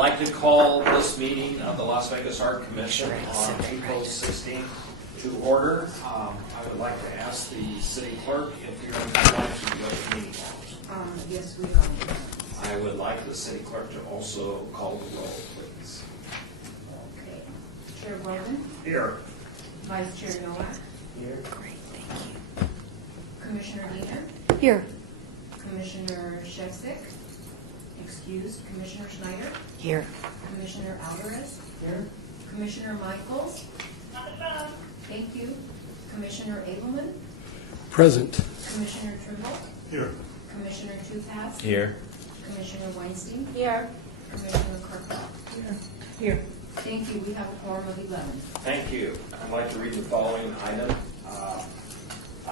like to call this meeting of the Las Vegas Art Commission on April 16th to order. I would like to ask the city clerk if you're in line to the open meeting laws. Yes, we are. I would like the city clerk to also call the roll, please. Okay. Chair Weldon? Here. Vice Chair Nowak? Here. Great, thank you. Commissioner Diener? Here. Commissioner Shevsik? Excused. Commissioner Schneider? Here. Commissioner Alvarez? Here. Commissioner Michaels? Thank you. Commissioner Abelman? Present. Commissioner Trimble? Here. Commissioner Toothpass? Here. Commissioner Weinstein? Here. Commissioner Kirkland? Here. Thank you. We have a quorum of 11. Thank you. I'd like to read the following item.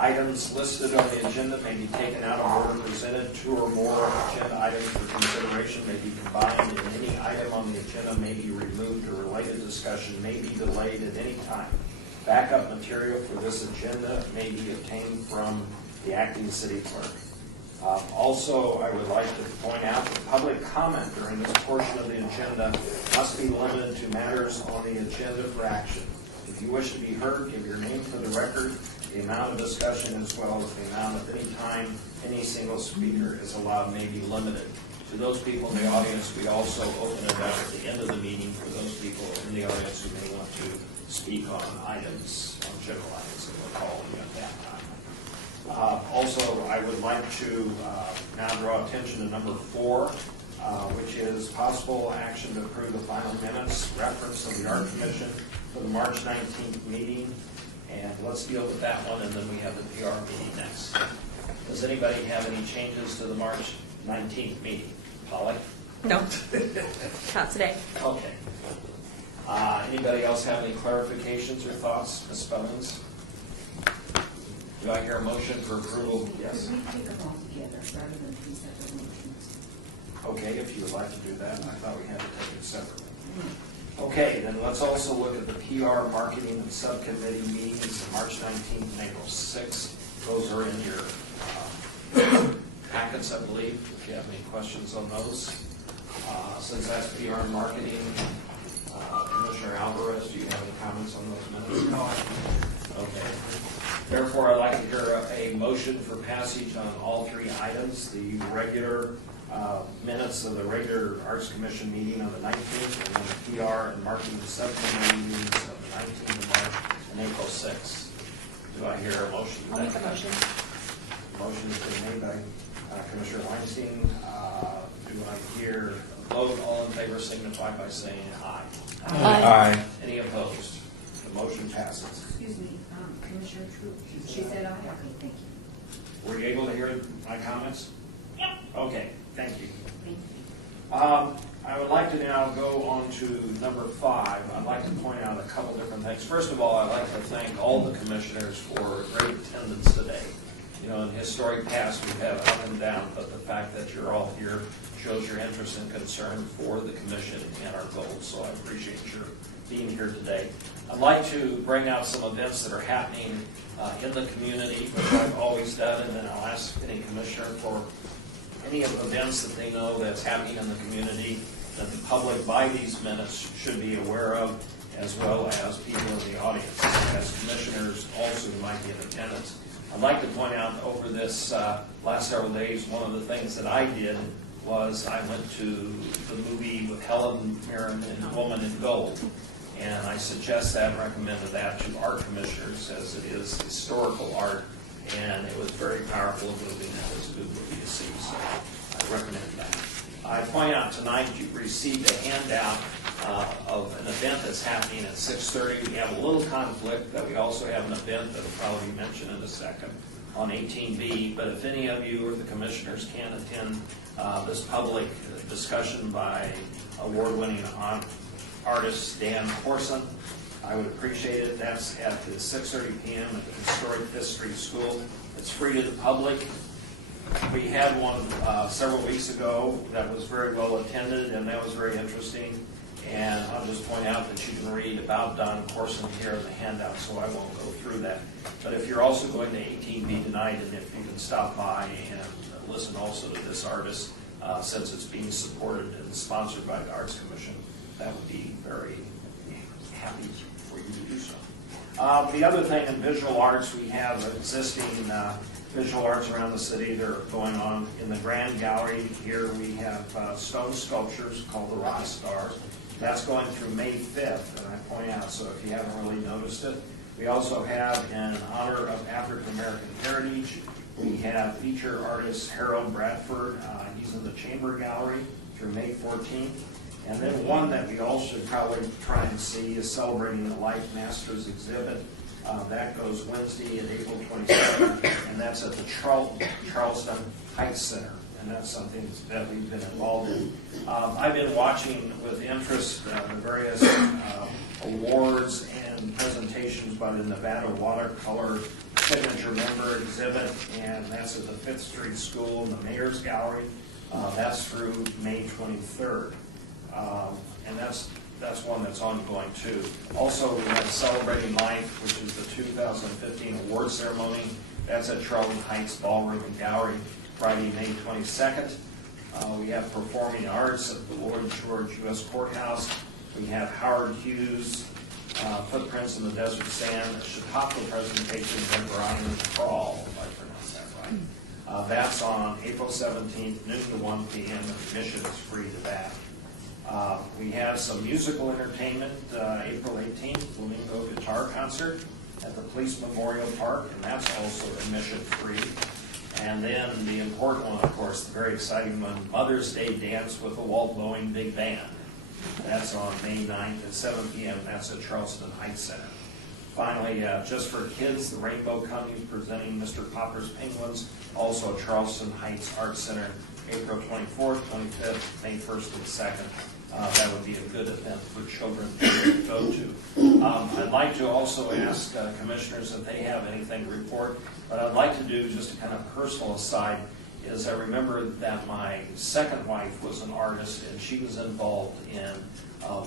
Items listed on the agenda may be taken out of order presented. Two or more agenda items for consideration may be combined, and any item on the agenda may be removed, or related discussion may be delayed at any time. Backup material for this agenda may be obtained from the acting city clerk. Also, I would like to point out that public comment during this portion of the agenda must be limited to matters on the agenda for action. If you wish to be heard, give your name for the record, the amount of discussion, as well as the amount of any time any single speaker is allowed may be limited. To those people in the audience, we also open it up at the end of the meeting for those people in the audience who may want to speak on items, on general items, and we'll call them at that time. Also, I would like to now draw attention to number 4, which is possible action to approve the final minutes reference of the Art Commission for the March 19th meeting. And let's deal with that one, and then we have the PR meeting next. Does anybody have any changes to the March 19th meeting? Polly? No. Not today. Okay. Anybody else have any clarifications or thoughts, Ms. Spellings? Do I hear a motion for approval? Yes. Could we take them all together rather than two separate motions? Okay, if you would like to do that. I thought we had to take it separately. Okay, then let's also look at the PR marketing and subcommittee meetings, March 19th and April 6th. Those are in your packets, I believe, if you have any questions on those. Since that's PR marketing, Commissioner Alvarez, do you have any comments on those minutes? No. Okay. Therefore, I'd like to hear a motion for passage on all 3 items. The regular minutes of the regular Arts Commission meeting on the 19th, and then the PR and marketing subcommittee meetings of the 19th of March and April 6th. Do I hear a motion? I'll make a motion. Motion has been made by Commissioner Weinstein. Do I hear a vote? All in favor signify by saying aye. Aye. Any opposed? The motion passes. Excuse me, Commissioner Troop. She said aye. Okay, thank you. Were you able to hear my comments? Yep. Okay, thank you. Thank you. I would like to now go on to number 5. I'd like to point out a couple different things. First of all, I'd like to thank all the commissioners for great attendance today. You know, in historic past, we've had up and down, but the fact that you're all here shows your interest and concern for the commission and our goals, so I appreciate your being here today. I'd like to bring out some events that are happening in the community, which I've always done, and then I'll ask any commissioner for any of the events that they know that's happening in the community that the public by these minutes should be aware of, as well as people in the audience, as commissioners also who might be in attendance. I'd like to point out over this last several days, one of the things that I did was I went to the movie with Helen Mirren and Woman in Gold. And I suggest that and recommended that to our commissioners, as it is historical art, and it was very powerful movie, and it was a good movie to see, so I recommend that. I point out tonight you received a handout of an event that's happening at 6:30. We have a little conflict that we also have an event that will probably be mentioned in a second on 18B, but if any of you or the commissioners can attend this public discussion by award-winning artist Dan Corson, I would appreciate it. That's at the 6:30 p.m. at the Historic 5th Street School. It's free to the public. We had one several weeks ago that was very well attended, and that was very interesting. And I'll just point out that you can read about Don Corson here in the handout, so I won't go through that. But if you're also going to 18B tonight, and if you can stop by and listen also to this artist, since it's being supported and it's sponsored by the Arts Commission, that would be very happy for you to do so. The other thing in visual arts, we have existing visual arts around the city. They're going on in the Grand Gallery. Here we have stone sculptures called the Rock Stars. That's going through May 5th, and I point out, so if you haven't really noticed it. We also have, in honor of African American Heritage, we have feature artist Harold Bradford. He's in the Chamber Gallery through May 14th. And then one that we all should probably try and see is celebrating the Life Masters exhibit. That goes Wednesday at April 27th, and that's at the Charleston Heights Center. And that's something that we've been involved in. I've been watching with interest the various awards and presentations by the Nevada Watercolor Signature Member exhibit, and that's at the Fifth Street School in the Mayor's Gallery. That's through May 23rd. And that's one that's ongoing too. Also, we have Celebrating Life, which is the 2015 award ceremony. That's at Charlton Heights Ballroom and Gallery, Friday, May 22nd. We have Performing Arts at the Lloyd George U.S. Courthouse. We have Howard Hughes, Footprints in the Desert Sand, a Chautauqua presentation by Brian Crawl, if I pronounce that right. That's on April 17th, noon to 1 p.m. Admission is free to that. We have some musical entertainment, April 18th, Flamingo Guitar Concert at the Police Memorial Park, and that's also admission free. And then the important one, of course, the very exciting one, Mother's Day Dance with the Walt Boeing Big Band. That's on May 9th at 7 p.m. That's at Charleston Heights Center. Finally, just for kids, the Rainbow Company presenting Mr. Popper's Penguins, also at Charleston Heights Arts Center, April 24th, 25th, May 1st, and 2nd. That would be a good event for children to go to. I'd like to also ask commissioners if they have anything to report, but I'd like to do just a kind of personal aside is I remember that my second wife was an artist, and she was involved in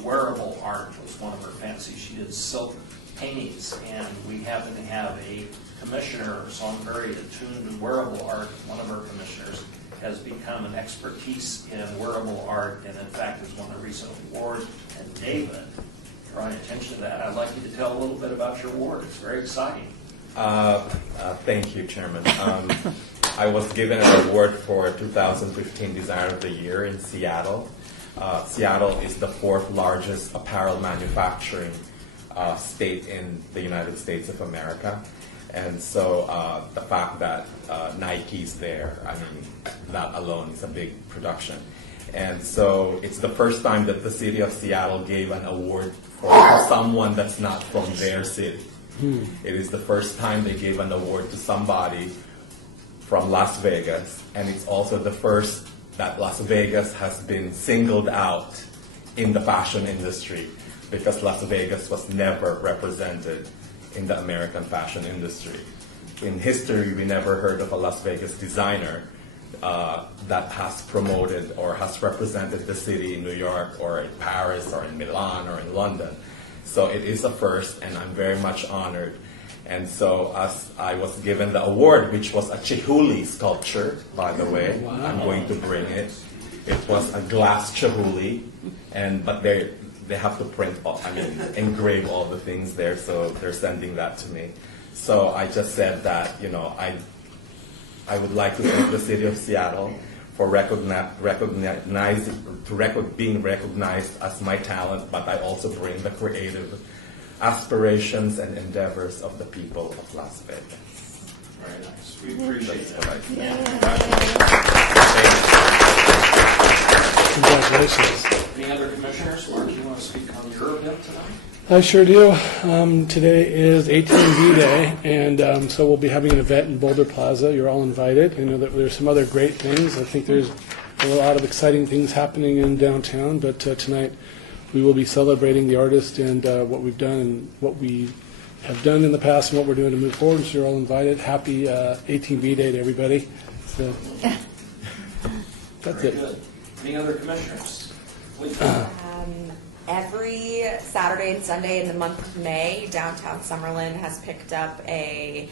wearable art was one of her fancies. She did silk paintings, and we happen to have a commissioner, so I'm very attuned to wearable art. One of our commissioners has become an expertise in wearable art, and in fact has won a recent award. And David, drawing attention to that, I'd like you to tell a little bit about your award. It's very exciting. Thank you, Chairman. I was given an award for 2015 Designer of the Year in Seattle. Seattle is the 4th largest apparel manufacturing state in the United States of America. And so the fact that Nike's there, I mean, that alone is a big production. And so it's the first time that the city of Seattle gave an award for someone that's not from their city. It is the first time they gave an award to somebody from Las Vegas, and it's also the first that Las Vegas has been singled out in the fashion industry, because Las Vegas was never represented in the American fashion industry. In history, we never heard of a Las Vegas designer that has promoted or has represented the city in New York or in Paris or in Milan or in London. So it is a first, and I'm very much honored. And so as I was given the award, which was a Chihuly sculpture, by the way. Wow. I'm going to bring it. It was a glass Chihuly, but they have to engrave all the things there, so they're sending that to me. So I just said that, I would like to thank the city of Seattle for being recognized as my talent, but I also bring the creative aspirations and endeavors of the people of Las Vegas. Very nice. We appreciate that. Congratulations. Any other commissioners? Mark, you want to speak on your event tonight? I sure do. Today is AT&V Day, and so we'll be having an event in Boulder Plaza. You're all invited. I know that there's some other great things. I think there's a lot of exciting things happening in downtown, but tonight we will be celebrating the artist and what we've done and what we have done in the past and what we're doing to move forward. So you're all invited. Happy AT&V Day to everybody. So that's Very it. good. Any other commissioners? Please. Every Saturday and Sunday in the month of May, downtown Summerlin has picked up a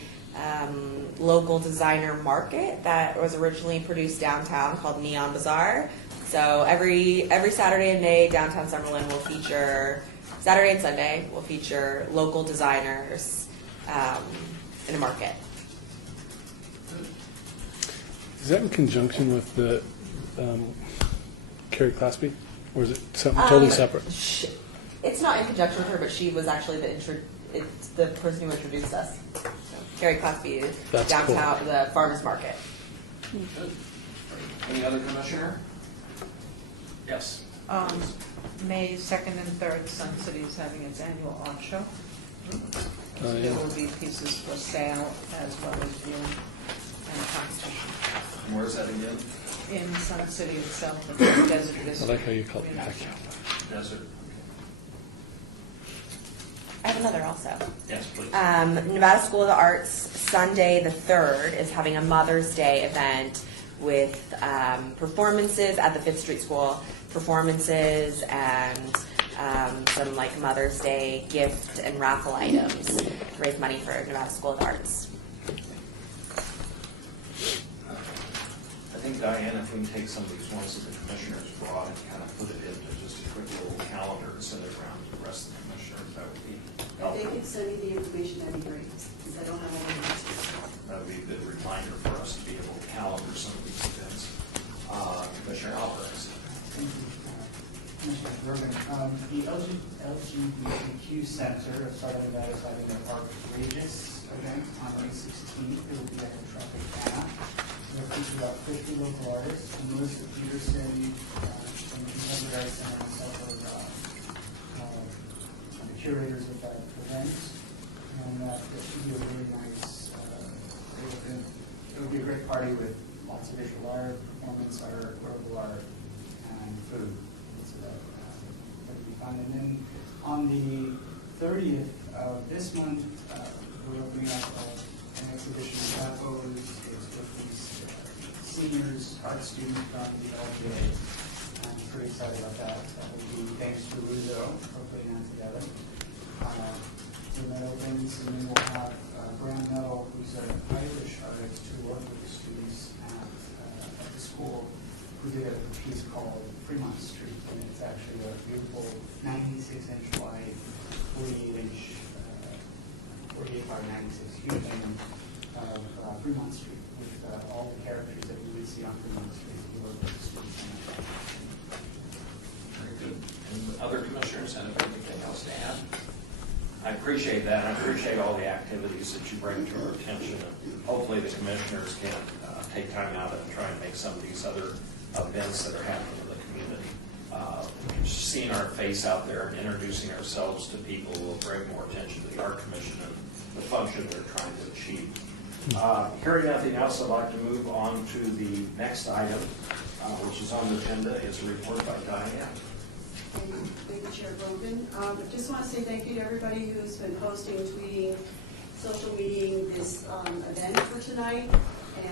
local designer market that was originally produced downtown called Neon Bazaar. So every Saturday in May, downtown Summerlin will feature, Saturday and Sunday will feature local designers in a market. Is that in conjunction with the Carrie Claspy, or is it something totally separate? It's not in conjunction with her, but she was actually it's the person who introduced us. So, Carrie Claspy, That's downtown, the farmers market. Good. Any other commissioner? Yes. May 2nd and 3rd, Sun City is having its annual art show. Oh, yeah. There will be pieces for sale as well as viewing and competition. And where's that again? In Sun City itself, in the Desert I District. like how you call it Yeah. backyard. Desert. I have another also. Yes, please. Nevada School of the Arts, Sunday the 3rd, is having a Mother's Day event with performances at the 5th Street School, performances and some like Mother's Day gift and raffle items to raise money for Nevada School of the Arts. I think, Diane, if we can take some of these ones that the commissioners brought and kind of put it into just a quick little calendar and send it around to the rest of the commissioners, that would be If they helpful. could send me the information, that'd be great, because I don't have all the answers. That would be a good reminder for us to be able to calendar some of these events. Commissioner Alvarez. Thank you, Commissioner Bergen. The LGBTQ Center of Southern Nevada is having their Outrageous event on May 16th. It will be at the Tropic Anna. They'll feature about 50 local artists. And Melissa Peterson from the Contemporary Center and myself are the curators of that event. And that should be a really nice event. It will be a great party with lots of visual art, performance art, verbal art, and food. So that'll be fun. And then on the 30th of this month, we're opening up an exhibition of capos. It's with these seniors, art students from the LGA. I'm pretty excited about that. That will be thanks to Ruzo for putting that together. When that opens, and then we'll have Graham Meadow, who's an Irish artist who worked with the students at the school, who did a piece called Fremont Street, and it's actually a beautiful 96-inch wide, 48 by 96 huge thing of Fremont Street with all the characters that we would see on Fremont Street. He worked with the students on that. Very good. And other commissioners, have anything else to add? I appreciate that. I appreciate all the activities that you bring to our attention. And hopefully the commissioners can take time out and try and make some of these other events that are happening in the community. Just seeing our face out there and introducing ourselves to people will bring more attention to the Art Commission and the function they're trying to achieve. Hearing nothing else, I'd like to move on to the next item, which is on the agenda, is a report by Diane. Thank you, Chair Brogan. I just want to say thank you to everybody who's been posting, tweeting, social mediating this event for tonight.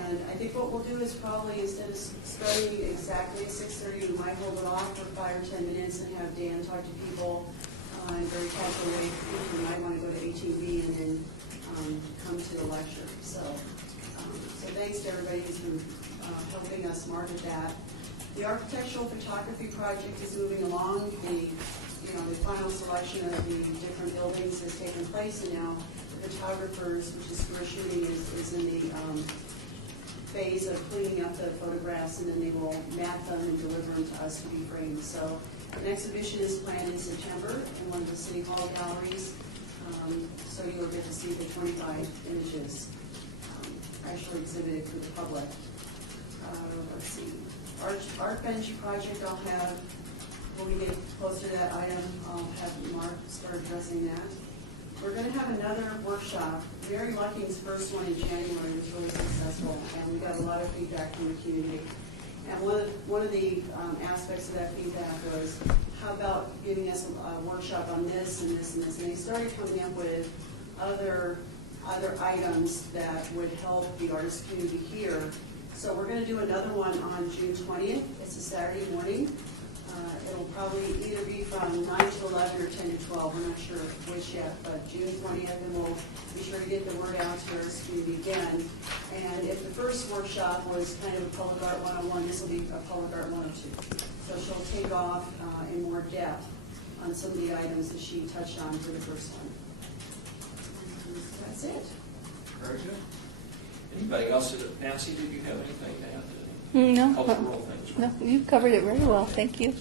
And I think what we'll do is probably, instead of starting exactly at 6:30, we might hold it off for 5 or 10 minutes and have Dan talk to people in a very casual way. You might want to go to 18B and then come to the lecture. So thanks to everybody who's been helping us market that. The architectural photography project is moving along. The final selection of the different buildings has taken place, and now the photographers, which is who are shooting, is in the phase of cleaning up the photographs, and then they will map them and deliver them to us to be framed. So an exhibition is planned in September in one of the City Hall galleries. So you'll get to see the 25 images actually exhibited to the public. Let's see. Art bench project, I'll have, when we get close to that item, I'll have Mark start addressing that. We're going to have another workshop. Mary Lucking's first one in January was really successful, and we got a lot of feedback from the community. And one of the aspects of that feedback was, how about giving us a workshop on this and this and this? And they started coming up with other items that would help the artist community here. So we're going to do another one on June 20th. It's a Saturday morning. It'll probably either be from 9 to 11 or 10 to 12, we're not sure which yet, but June 20th, and we'll be sure to get the word out to our community again. And if the first workshop was kind of a Public Art 101, this will be a Public Art 102. So she'll take off in more depth on some of the items that she touched on for the first one. And that's it. Very good. Anybody else? Nancy, did you have anything to add to No, cultural things? no, you've covered it very well, thank you.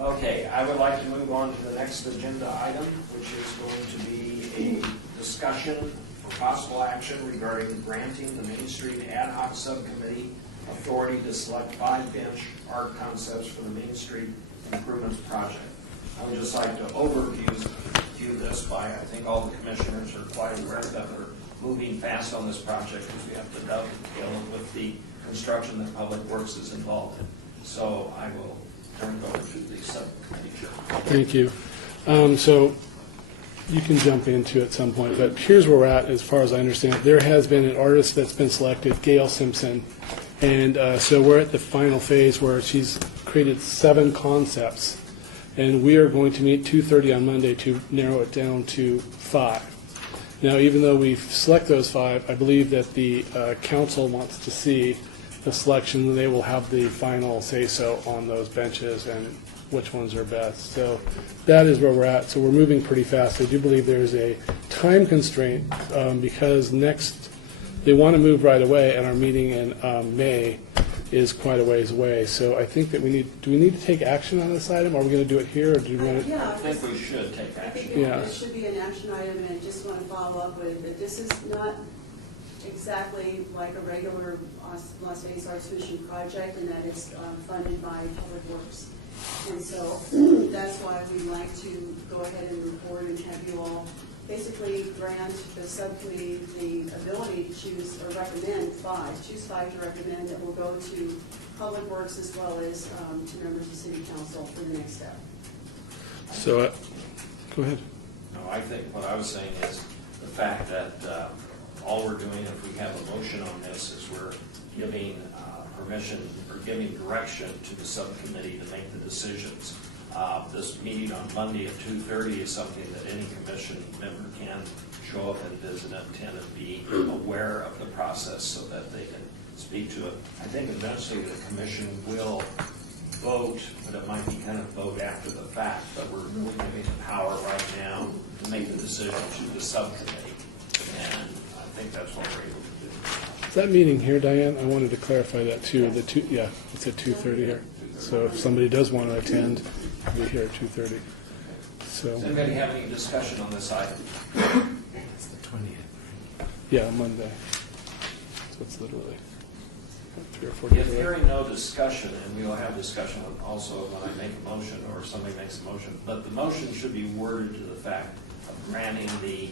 Okay, I would like to move on to the next agenda item, which is going to be a discussion for possible action regarding granting the Main Street Ad Hoc Subcommittee authority to select 5-bench art concepts for the Main Street Improvements Project. I would just like to overview this by, I think all the commissioners are quite aware that we're moving fast on this project because we have to dovetail it with the construction that Public Works is involved in. So I will turn it over to the subcommittee chair. Thank you. So you can jump into it at some point, but here's where we're at as far as I understand. There has been an artist that's been selected, Gail Simpson, and so we're at the final phase where she's created 7 concepts, and we are going to meet 2:30 on Monday to narrow it down to 5. Now, even though we've selected those 5, I believe that the council wants to see the selection. They will have the final say-so on those benches and which ones are best. So that is where we're at. So we're moving pretty fast. I do believe there's a time constraint because they want to move right away, and our meeting in May is quite a ways away. So I think that do we need to take action on this item? Are we going to do it here, or do we want to? Yeah, I think we should take I action. think Yeah. it should be an action item, and just want to follow up with that this is not exactly like a regular Las Vegas Arts Mission project, and that it's funded by Public Works. And so that's why we'd like to go ahead and move forward and have you all basically grant the subcommittee the ability to choose or recommend 5, choose 5 to recommend that will go to Public Works as well as to members of City Council for the next step. So, go ahead. No, I think what I was saying is the fact that all we're doing, if we have a motion on this, is we're giving permission or giving direction to the subcommittee to make the decisions. This meeting on Monday at 2:30 is something that any commission member can show up and visit, attend, and be aware of the process so that they can speak to it. I think eventually the commission will vote, but it might be kind of vote after the fact, but we're really giving the power right now to make the decision to the subcommittee. And I think that's what we're able to do. Is that meeting here, Diane? I wanted to clarify that too. Yeah, it's at 2:30 here. So if somebody does want to attend, we'll be here at 2:30. So, Does anybody have any discussion on this item? It's the 20th. yeah, Monday. So it's literally 3 or 4 days If away. hearing no discussion, and we will have discussion also when I make a motion or somebody makes a motion, but the motion should be worded to the fact of granting the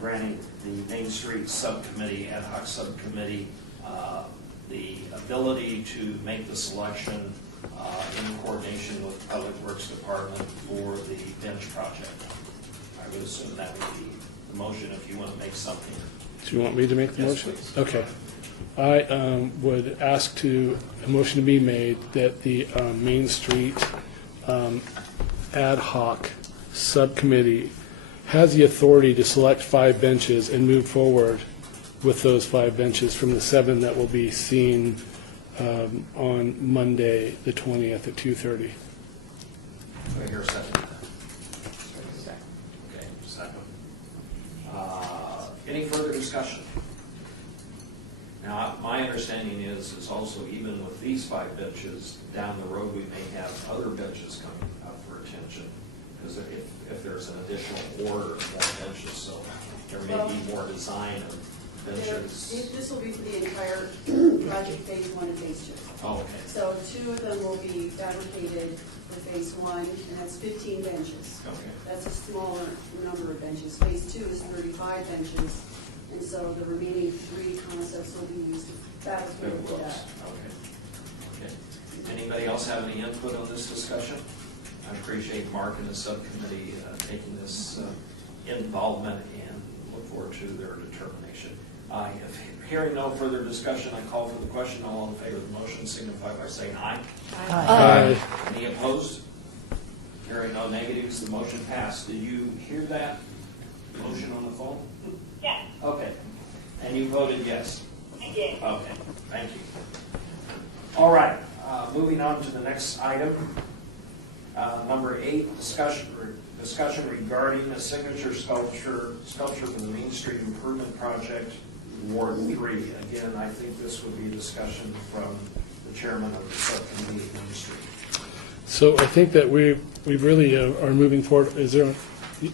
granting the Main Street Subcommittee, Ad Hoc Subcommittee, the ability to make the selection in coordination with the Public Works Department for the bench project. I would assume that would be the motion if you want to make something. Do you want me to make the Yes, motion? please. Okay. I would ask a motion to be made that the Main Street Ad Hoc Subcommittee has the authority to select 5 benches and move forward with those 5 benches from the 7 that will be seen on Monday, the 20th at 2:30. Do I hear a second? Okay, second. Any further discussion? Now, my understanding is also even with these 5 benches, down the road, we may have other benches coming up for attention. Because if there's an additional order of more benches, so there may be more design of benches. This will be for the entire project phase 1 and phase 2. Oh, okay. So 2 of them will be fabricated for phase 1, and that's 15 benches. Okay. That's a smaller number of benches. Phase 2 is 35 benches, and so the remaining 3 concepts will be used to fabricate Good for looks. that. Okay. Okay. Anybody else have any input on this discussion? I appreciate Mark and the subcommittee taking this involvement and look forward to their determination. If hearing no further discussion, I call for the question. All in favor of the motion signify by saying aye. Aye. Any opposed? Hearing negatives, the motion passed. Did you hear that motion on the phone? Yes, Okay. And you voted yes? I did. Okay, thank you. All right, moving on to the next item. Number 8, discussion regarding a signature sculpture for the Main Street Improvement Project, Ward 3. Again, I think this would be a discussion from the chairman of the subcommittee of Main Street. So I think that we really are moving forward. Is there,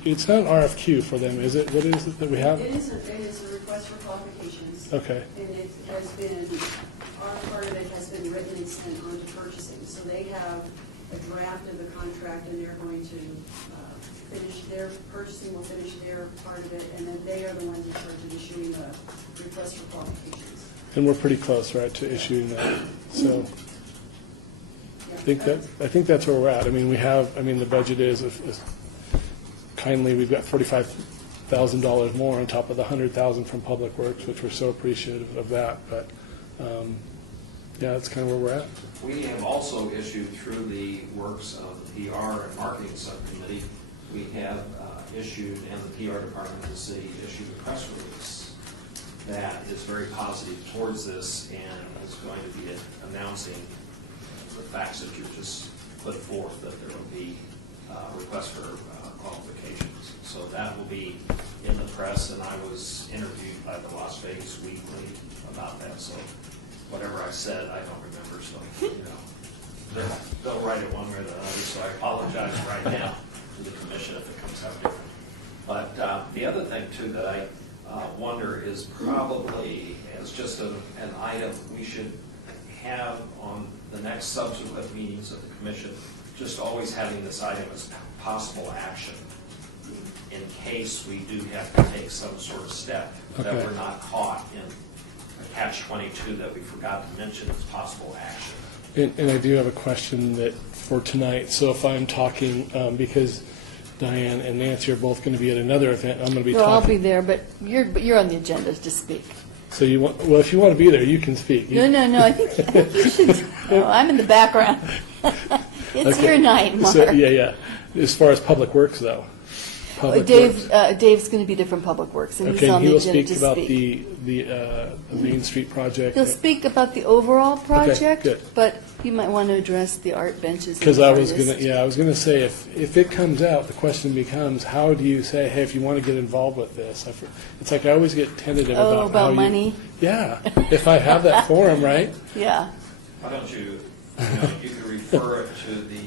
it's not an RFQ for them, is it? What is it that we have? It is a request for qualifications. Okay, And it has been, our part of it has been written and sent on to purchasing. So they have a draft of the contract, and they're going to finish their, purchasing will finish their part of it, and then they are the ones in charge of issuing the request for qualifications. and we're pretty close, right, to issuing that. So Yeah. I think that's where we're at. I mean, the budget is kindly, we've got $45,000 more on top of the $100,000 from Public Works, which we're so appreciative of that. But yeah, that's kind of where we're at. We have also issued through the works of the PR and marketing subcommittee, we have issued, and the PR department of the city issued a press release that is very positive towards this and is going to be announcing the facts that you just put forth, that there will be requests for qualifications. So that will be in the press, and I was interviewed by the Las Vegas Weekly about that, so whatever I said, I don't remember, so, they'll write it one way or the other, so I apologize right now to the commission if it comes out different. But the other thing, too, that I wonder is probably, as just an item, we should have on the next subsequent meetings of the commission, just always having this item as possible action in case we do have to take some sort of step, that Okay. we're not caught in a catch-22 that we forgot to mention as possible action. And I do have a question that for tonight. So if I'm talking, because Diane and Nancy are both going to be at another event, I'm going to be No, I'll be talking. there, but you're on the agenda to speak. So you want, well, if you want to be there, you can speak. You- No, I think you should, no, I'm in the background. It's Okay. your night, Mark. So, yeah. As far as Public Works, though. Public Dave's Works. going to be there from Public Works, and he's Okay, on he the will agenda speak to about speak. the Main Street project. He'll speak about the overall project, good. but you might want to address the art benches. and Because the I was artists. gonna say, if it comes out, the question becomes, how do you say, hey, if you want to get involved with this? It's like I always get tentative Oh, about how about you- money? Yeah, if I have that forum, right? Yeah. Why don't you could refer it to the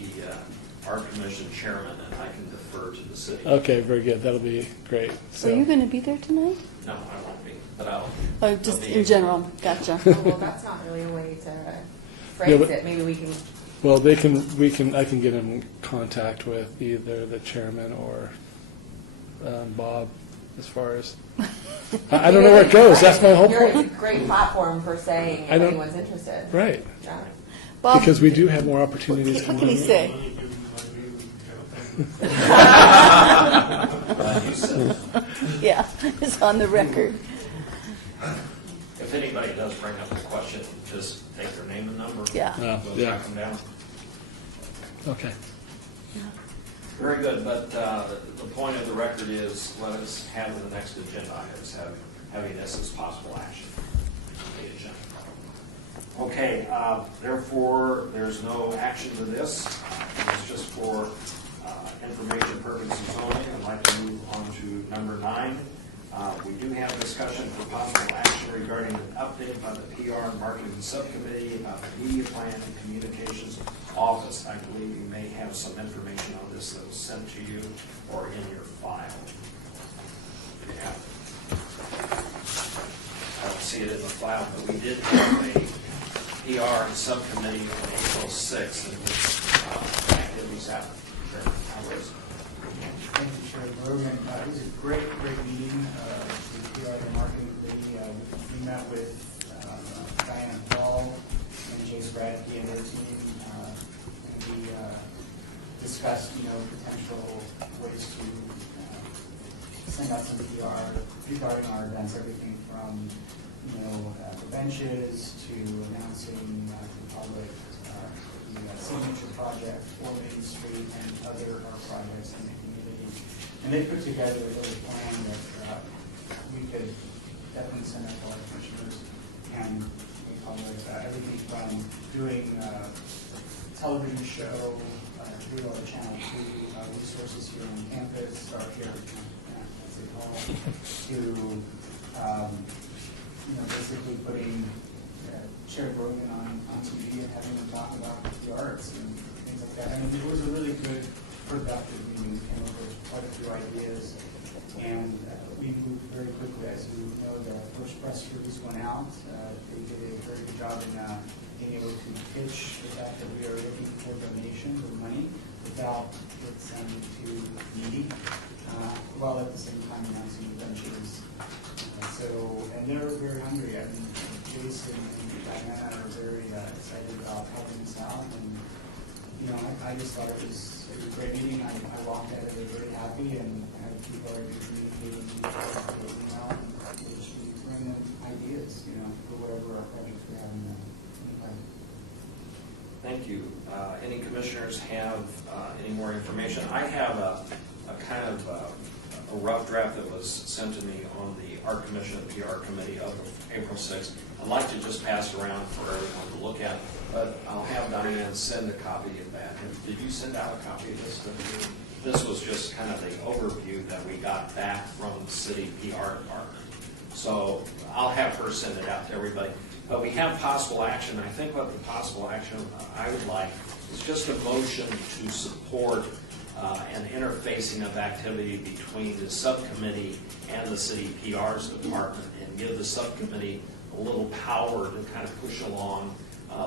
art commission chairman, and I can defer to the city. Okay, very good. That'll be great. So you're going to be there tonight? No, I won't be, but I'll. Oh, just I'll be in general. Gotcha. Oh, well, that's not really a way to Yeah, phrase but- it. Maybe we can, Well, I can get in contact with either the chairman or Bob, as far as, I don't know where it goes. That's my whole It's a point. great platform for saying I if don't- anyone's interested. Right, Yeah. Bob, because we do have more opportunities. what coming can he up. say? Glad you said that. Yeah, it's on the record. If anybody does bring up the question, just take their name and number. Yeah. We'll Yeah. track them down. Okay. Very good, but the point of the record is, let us have the next agenda items, having this as possible action on the agenda. Okay, therefore, there's no action to this. It's just for information purposes only. I'd like to move on to number 9. We do have discussion for possible action regarding an update by the PR and marketing subcommittee about the media plan and communications office. I believe you may have some information on this that was sent to you or in your file. Yeah. I don't see it in the file, but we did have a PR and subcommittee on April 6th, in which activities happened. Sure. How was it? Thank you, Chair Bergman. It was a great meeting with the PR and marketing committee. We met with Diana Hall and Jay Spradke and their team, and we discussed, potential ways to send out some PR regarding our events, everything from, the benches to announcing to the public the signature project for Main Street and other art projects in the community. And they put together a little plan that we could definitely send out to our commissioners, and we call it everything from doing television show, through our Channel 2 resources here on campus, or here at City Hall, to basically putting Chair Brogan on TV and having them talk about the arts and things like that. And it was a really good, productive meeting. We came up with quite a few ideas, and we moved very quickly. As you know, the first press release went out. They did a very good job in being able to pitch the fact that we are looking for donations of money without it sounding too needy, while at the same time announcing ventures. And they're very hungry. I mean, Jason and Diana are very excited about helping us out. And, I just thought it was a great meeting. I walked out of it very happy, and I had people already communicating with me now, and we'll just be bringing them ideas, for whatever our projects we have in the pipeline. Thank you. Any commissioners have any more information? I have a kind of a rough draft that was sent to me on the Art Commission and PR Committee of April 6th. I'd like to just pass it around for everyone to look at, but I'll have Diane send a copy of that. Did you send out a copy of this? This was just kind of the overview that we got back from the city PR department. So I'll have her send it out to everybody. But we have possible action. I think what the possible action I would like is just a motion to support an interfacing of activity between the subcommittee and the city PR's department, and give the subcommittee a little power to kind of push along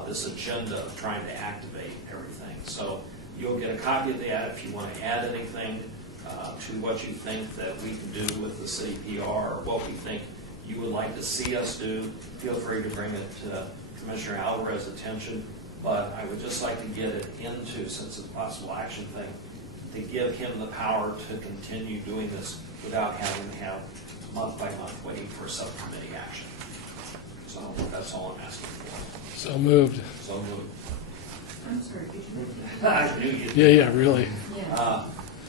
this agenda of trying to activate everything. So you'll get a copy of that. If you want to add anything to what you think that we can do with the city PR, or what we think you would like to see us do, feel free to bring it to Commissioner Alvarez's attention. But I would just like to get it into, since it's a possible action thing, to give him the power to continue doing this without having to have month by month waiting for subcommittee action. So that's all I'm asking for. So moved. So moved. I'm sorry, did you? I knew you did. Yeah, really. Yeah.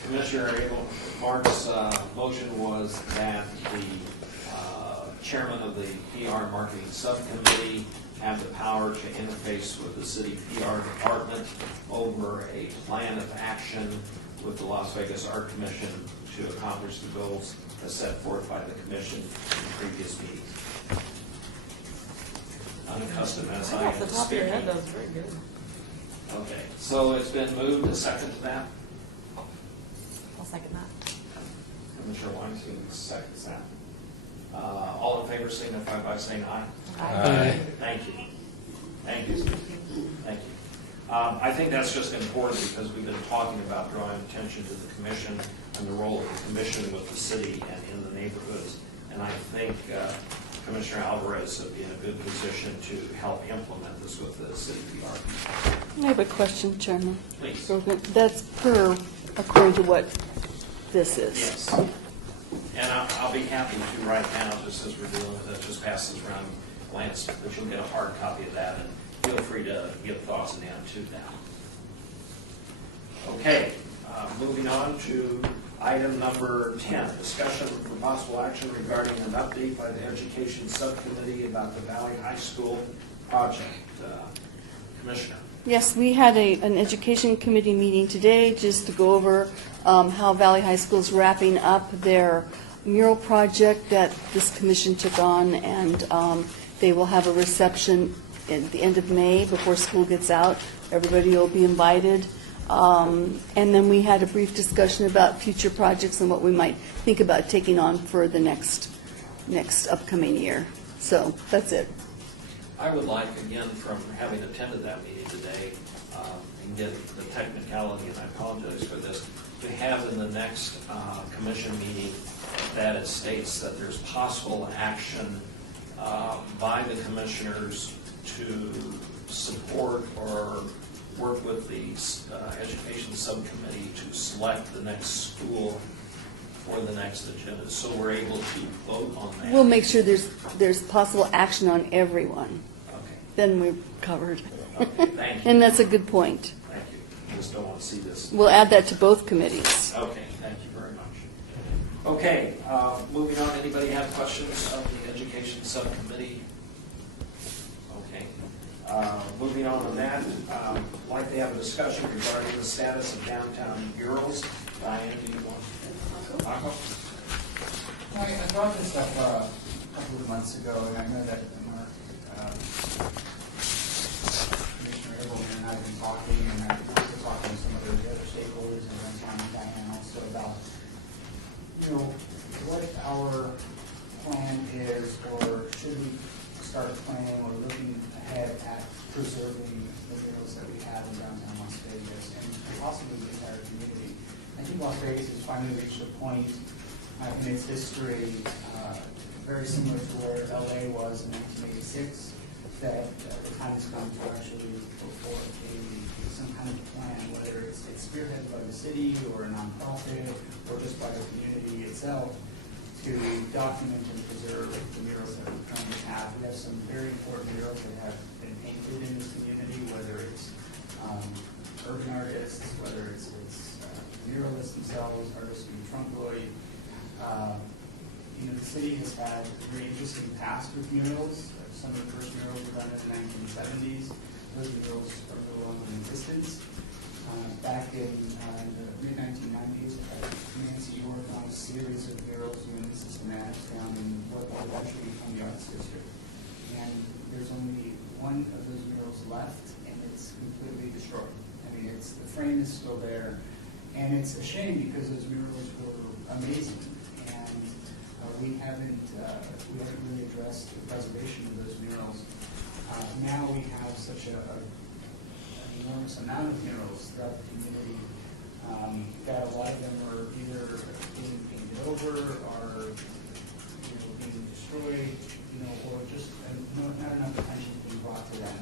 Commissioner Abel, Mark's motion was that the chairman of the PR marketing subcommittee have the power to interface with the city PR department over a plan of action with the Las Vegas Art Commission to accomplish the goals as set forth by the commission in previous meetings. Unaccustomed as I am to speaking. That was very good. Okay, so it's been moved. A second to that. I'll second that. Commissioner Weinstein seconds that. All in favor signify by saying aye. Aye. Thank you. Thank you. Thank you. I think that's just important because we've been talking about drawing attention to the commission and the role of the commission with the city and in the neighborhoods. And I think Commissioner Alvarez would be in a good position to help implement this with the city PR. I have a question, Chairman. Please. That's according to what this is. Yes. And I'll be happy to right now, just as we're doing it, just pass this around, glance, but you'll get a hard copy of that, and feel free to give thoughts down to that. Okay, moving on to item number 10, discussion for possible action regarding an update by the Education Subcommittee about the Valley High School project. Commissioner. Yes, we had an education committee meeting today just to go over how Valley High School is wrapping up their mural project that this commission took on, and they will have a reception at the end of May before school gets out. Everybody will be invited. And then we had a brief discussion about future projects and what we might think about taking on for the next upcoming year. So that's it. I would like, again, from having attended that meeting today, and get the technicality, and I apologize for this, to have in the next commission meeting that it states that there's possible action by the commissioners to support or work with the education subcommittee to select the next school for the next agenda, so we're able to vote on that. We'll make sure there's possible action on everyone. Okay. Then we're covered. Okay, thank you. And that's a good point. Thank you. Just don't want to see this. We'll add that to both committees. Okay, thank you very much. Okay, moving on, anybody have questions of the Education Subcommittee? Okay. Moving on to that, I'd like to have a discussion regarding the status of downtown murals. Diane, do you want to? Marco? I brought this up a couple of months ago, and I know that Mark, Commissioner Edelman and I have been talking, and I've also talking to some of the other stakeholders in downtown Diane also about, what our plan is, or should we start planning or looking ahead at preserving the murals that we have in downtown Las Vegas and possibly the entire community. I think Las Vegas has finally reached a point in its history very similar to where LA was in 1986, that the time has come to actually go forward some kind of plan, whether it's spearheaded by the city or a nonprofit or just by the community itself, to document and preserve the murals that we currently have. We have some very important murals that have been painted in this community, whether it's urban artists, whether it's muralists themselves, artists from Trump Lloyd. The city has had a very interesting past with murals. Some of the first murals were done in the 1970s. Those murals are no longer in existence. Back in the mid-1990s, Nancy worked on a series of murals in Cincinnati down in what will eventually become the Arts District. And there's only one of those murals left, and it's completely destroyed. The frame is still there, and it's a shame because those murals were amazing, and we haven't really addressed the preservation of those murals. Now we have such an enormous amount of murals throughout the community that a lot of them are either being painted over or being destroyed, or just not enough attention being brought to them.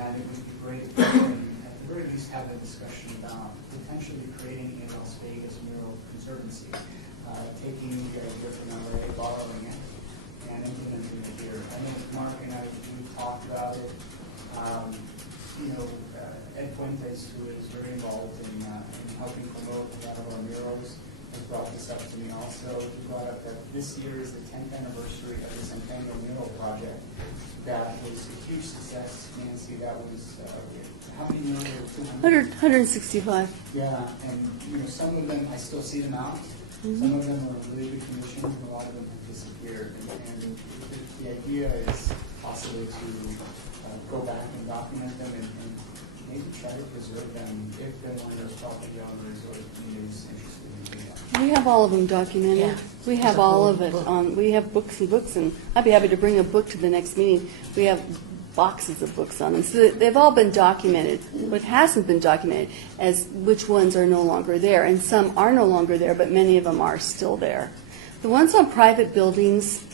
And it would be great if we can, at the very least, have a discussion about potentially creating a Las Vegas mural conservancy, taking the idea from LA, borrowing it, and implementing it here. I know Mark and I, we talked about it. Ed Fuentes, who is very involved in helping promote a lot of our murals, has brought this up to me also. He brought up that this year is the 10th anniversary of the Centennial Mural Project. That was a huge success, Nancy. That was, how many murals? 200? 165. Yeah, and some of them, I still see them out. Some of them are really good condition, and a lot of them have disappeared. And the idea is possibly to go back and document them and maybe try to preserve them if then one of those property owners or communities interested in doing that. We have all of them documented. Yeah. We have all of it on. We have books and books, and I'd be happy to bring a book to the next meeting. We have boxes of books on them, so they've all been documented. What hasn't been documented as which ones are no longer there, and some are no longer there, but many of them are still there. The ones on private buildings,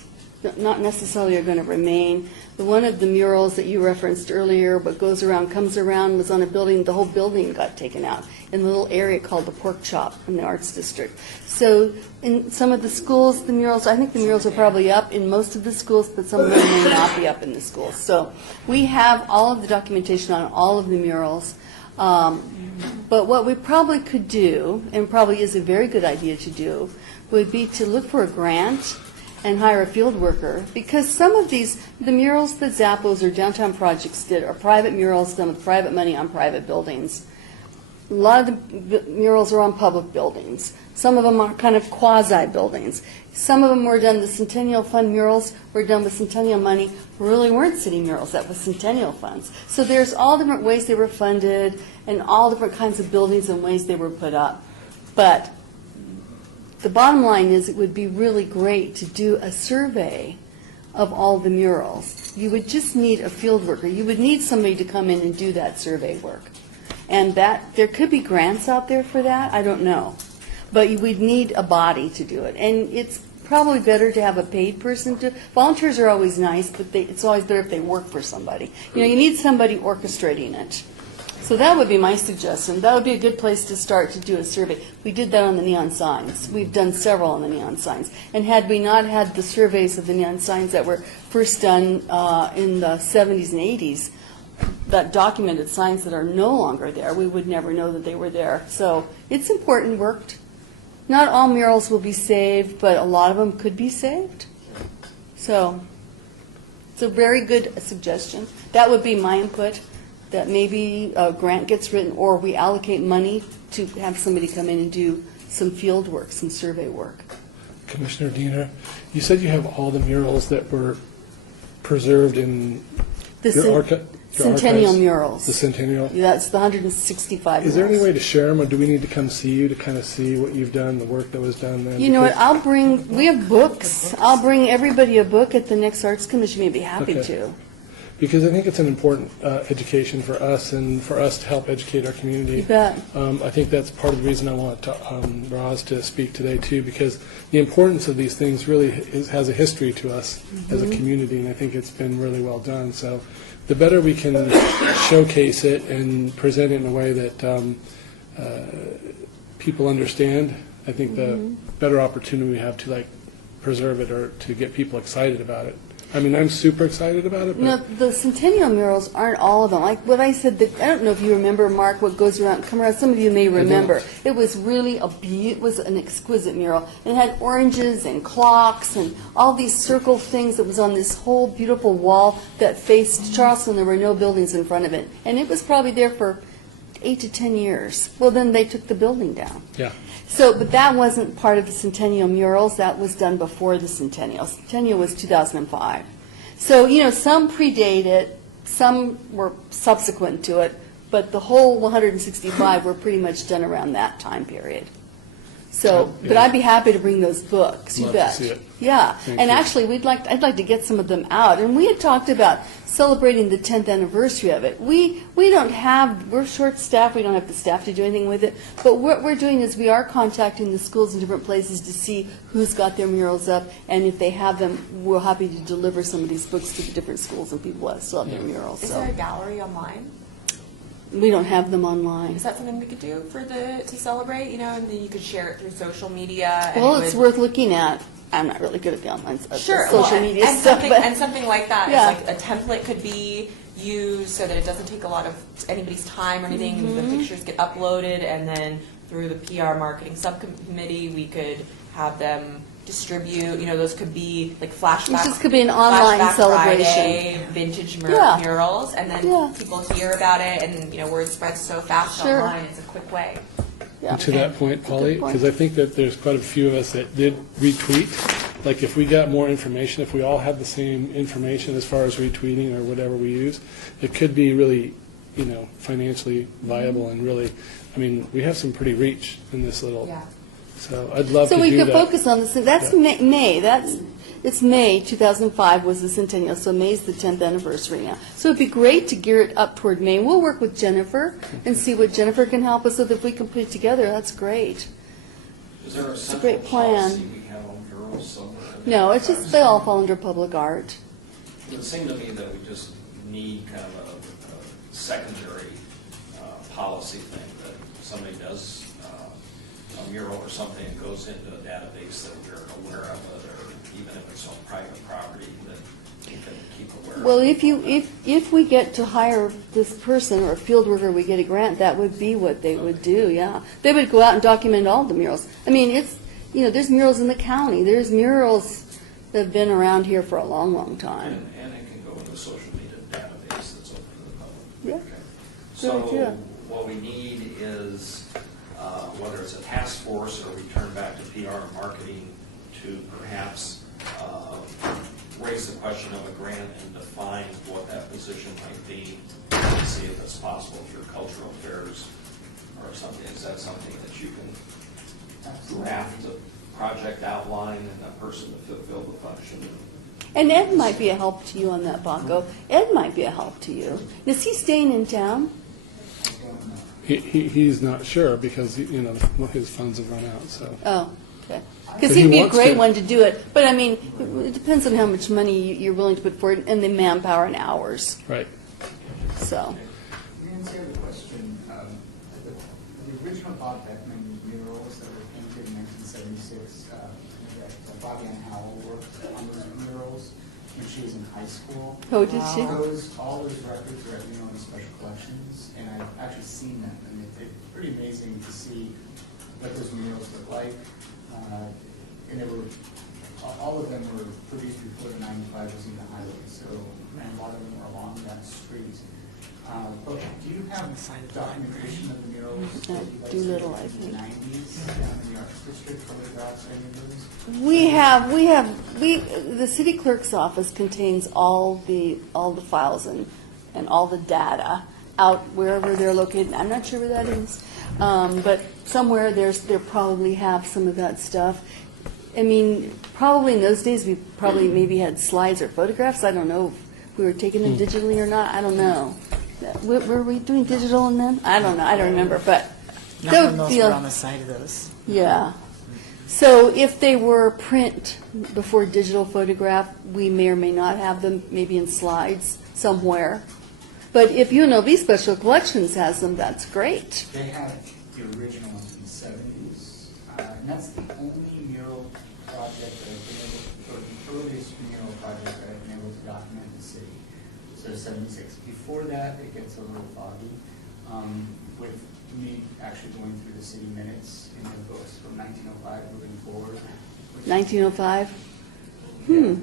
not necessarily are going to remain. The one of the murals that you referenced earlier, what goes around, comes around, was on a building, the whole building got taken out in a little area called the Pork Chop in the Arts District. So in some of the schools, the murals, I think the murals are probably up in most of the schools, but some of them may not be up in the schools. So we have all of the documentation on all of the murals. But what we probably could do, and probably is a very good idea to do, would be to look for a grant and hire a field worker, because some of these, the murals that Zappos or Downtown Projects did are private murals done with private money on private buildings. A lot of the murals are on public buildings. Some of them are kind of quasi-buildings. Some of them were done, the Centennial Fund murals were done with Centennial money, really weren't city murals, that was Centennial funds. So there's all different ways they were funded and all different kinds of buildings and ways they were put up. But the bottom line is it would be really great to do a survey of all the murals. You would just need a field worker. You would need somebody to come in and do that survey work. And that there could be grants out there for that, I don't know. But you would need a body to do it. And it's probably better to have a paid person to. Volunteers are always nice, but it's always better if they work for somebody. You need somebody orchestrating it. So that would be my suggestion. That would be a good place to start to do a survey. We did that on the neon signs. We've done several on the neon signs. And had we not had the surveys of the neon signs that were first done in the 70s and 80s, that documented signs that are no longer there, we would never know that they were there. So it's important work. Not all murals will be saved, but a lot of them could be saved. So it's a very good suggestion. That would be my input, that maybe a grant gets written or we allocate money to have somebody come in and do some field work, some survey work. Commissioner Diener, you said you have all the murals that were preserved in The your Centennial archives? murals. The Centennial. That's the 165 Is there any murals. way to share them, or do we need to come see you to kind of see what you've done, the work that was done then? You know what, Because- we have books. I'll bring everybody a book at the next Arts Commission, we'd be happy Okay. to. Because I think it's an important education for us and for us to help educate our community. You bet. I think that's part of the reason I want Roz to speak today too, because the importance of these things really has a history to us as Mm-hmm. a community, and I think it's been really well done. So the better we can showcase it and present it in a way that people understand, I think the Mm-hmm. better opportunity we have to like preserve it or to get people excited about it. I mean, I'm super excited about it, No, but the Centennial murals aren't all of them. Like what I said, I don't know if you remember, Mark, what goes around, come around, some of you may remember. It was really it was an exquisite mural. It had oranges and clocks and all these circle things that was on this whole beautiful wall that faced Charleston. There were no buildings in front of it. And it was probably there for 8 to 10 years. Well, then they took the building down. yeah. So, but that wasn't part of the Centennial murals. That was done before the Centennial. Centennial was 2005. So, you know, some predate it, some were subsequent to it, but the whole 165 were pretty much done around that time period. So, but I'd be happy to bring those books, you Love to bet. see it. Yeah, Thank and you. actually, I'd like to get some of them out. And we had talked about celebrating the 10th anniversary of it. We're short-staffed, we don't have the staff to do anything with it, but what we're doing is we are contacting the schools in different places to see who's got their murals up, and if they have them, we're happy to deliver some of these books to the different schools and people that still have their murals. Is So there a gallery online? we don't have them online. Is that something we could do to celebrate, you know, and then you could share it through social media? And Well, it it's would- worth looking at. I'm not really good at the online Sure. social well, media and stuff, something, but and something like that. Yeah. It's like a template could be used so that it doesn't take a lot of anybody's time or anything. And Mm-hmm. the pictures get uploaded, and then through the PR marketing subcommittee, we could have them distribute. You know, those could be like flashback. This could be an online Flashback celebration. Friday, vintage Yeah. murals, and then Yeah. people hear about it, and you know, word spreads so fast Sure. online. It's a quick way. yeah. And to that point, a Polly, good point. because I think that there's quite a few of us that did retweet. Like if we got more information, if we all had the same information as far as retweeting or whatever we use, it could be really, you know, financially viable and really, I mean, we have some pretty reach in this little. Yeah. So I'd love to So do we that. could focus on this. That's Yeah. May. It's May 2005 was the centennial. So May's the 10th anniversary now. So it'd be great to gear it up toward May. We'll work with Jennifer and see what Jennifer can help us with. If we can put it together, that's great. Is there a a central great plan. policy we have on murals somewhere? No, it's just they all fall under public art. It would seem to me that we just need kind of a secondary policy thing, that somebody does a mural or something that goes into a database that we're aware of it, or even if it's on private property, that you can keep aware of. Well, it. if we get to hire this person or a field worker, we get a grant, that would be what they would do, yeah. They would go out and document all the murals. I mean, it's, you know, there's murals in the county, there's murals that have been around here for a long, long time. And it can go in the social media database that's open to the public. Yeah. Okay. Good idea. So what we need is, whether it's a task force or we turn back to PR and marketing to perhaps raise the question of a grant and define what that position might be, and see if it's possible through cultural affairs or something. Is that something that you can draft a project outline and that person to fulfill the function? And Ed might be a help to you on that, Baco. Ed might be a help to you. Is he staying in town? He's not sure because, you know, his funds have run out, so. Oh, okay. But Because he he'd be a wants great to. one to do it. But I mean, it depends on how much money you're willing to put forward and the manpower and hours. Right. So, To answer the question, the original Bob Beckman murals that were painted in 1976, that Bobby and Howell worked on those murals. when she was in high school. Oh, did she? All those records are at Neola Special Collections, and I've actually seen them, and it's pretty amazing to see what those murals look like. And they were, all of them were produced before the 95 was in the highway, so, and a lot of them were along that street. But do you have documentation of the murals that you guys Doolittle, did I in think. the 90s down in the Arts District, photographs, any of those? The city clerk's office contains all the files and all the data out wherever they're located. I'm not sure where that is, but somewhere they probably have some of that stuff. I mean, probably in those days, we probably maybe had slides or photographs. I don't know if we were taking them digitally or not. I don't know. Were we doing digital in them? I don't know. I don't remember, but Not when those were on the side of those. yeah. So if they were print before digital photograph, we may or may not have them, maybe in slides somewhere. But if UNLV Special Collections has them, that's great. They had the original ones in the 70s, and that's the only mural project that I've been able to, or the earliest mural project that I've been able to document in the city. So 76. Before that, it gets a little foggy. With me actually going through the city minutes in the books from 1905 moving forward. 1905?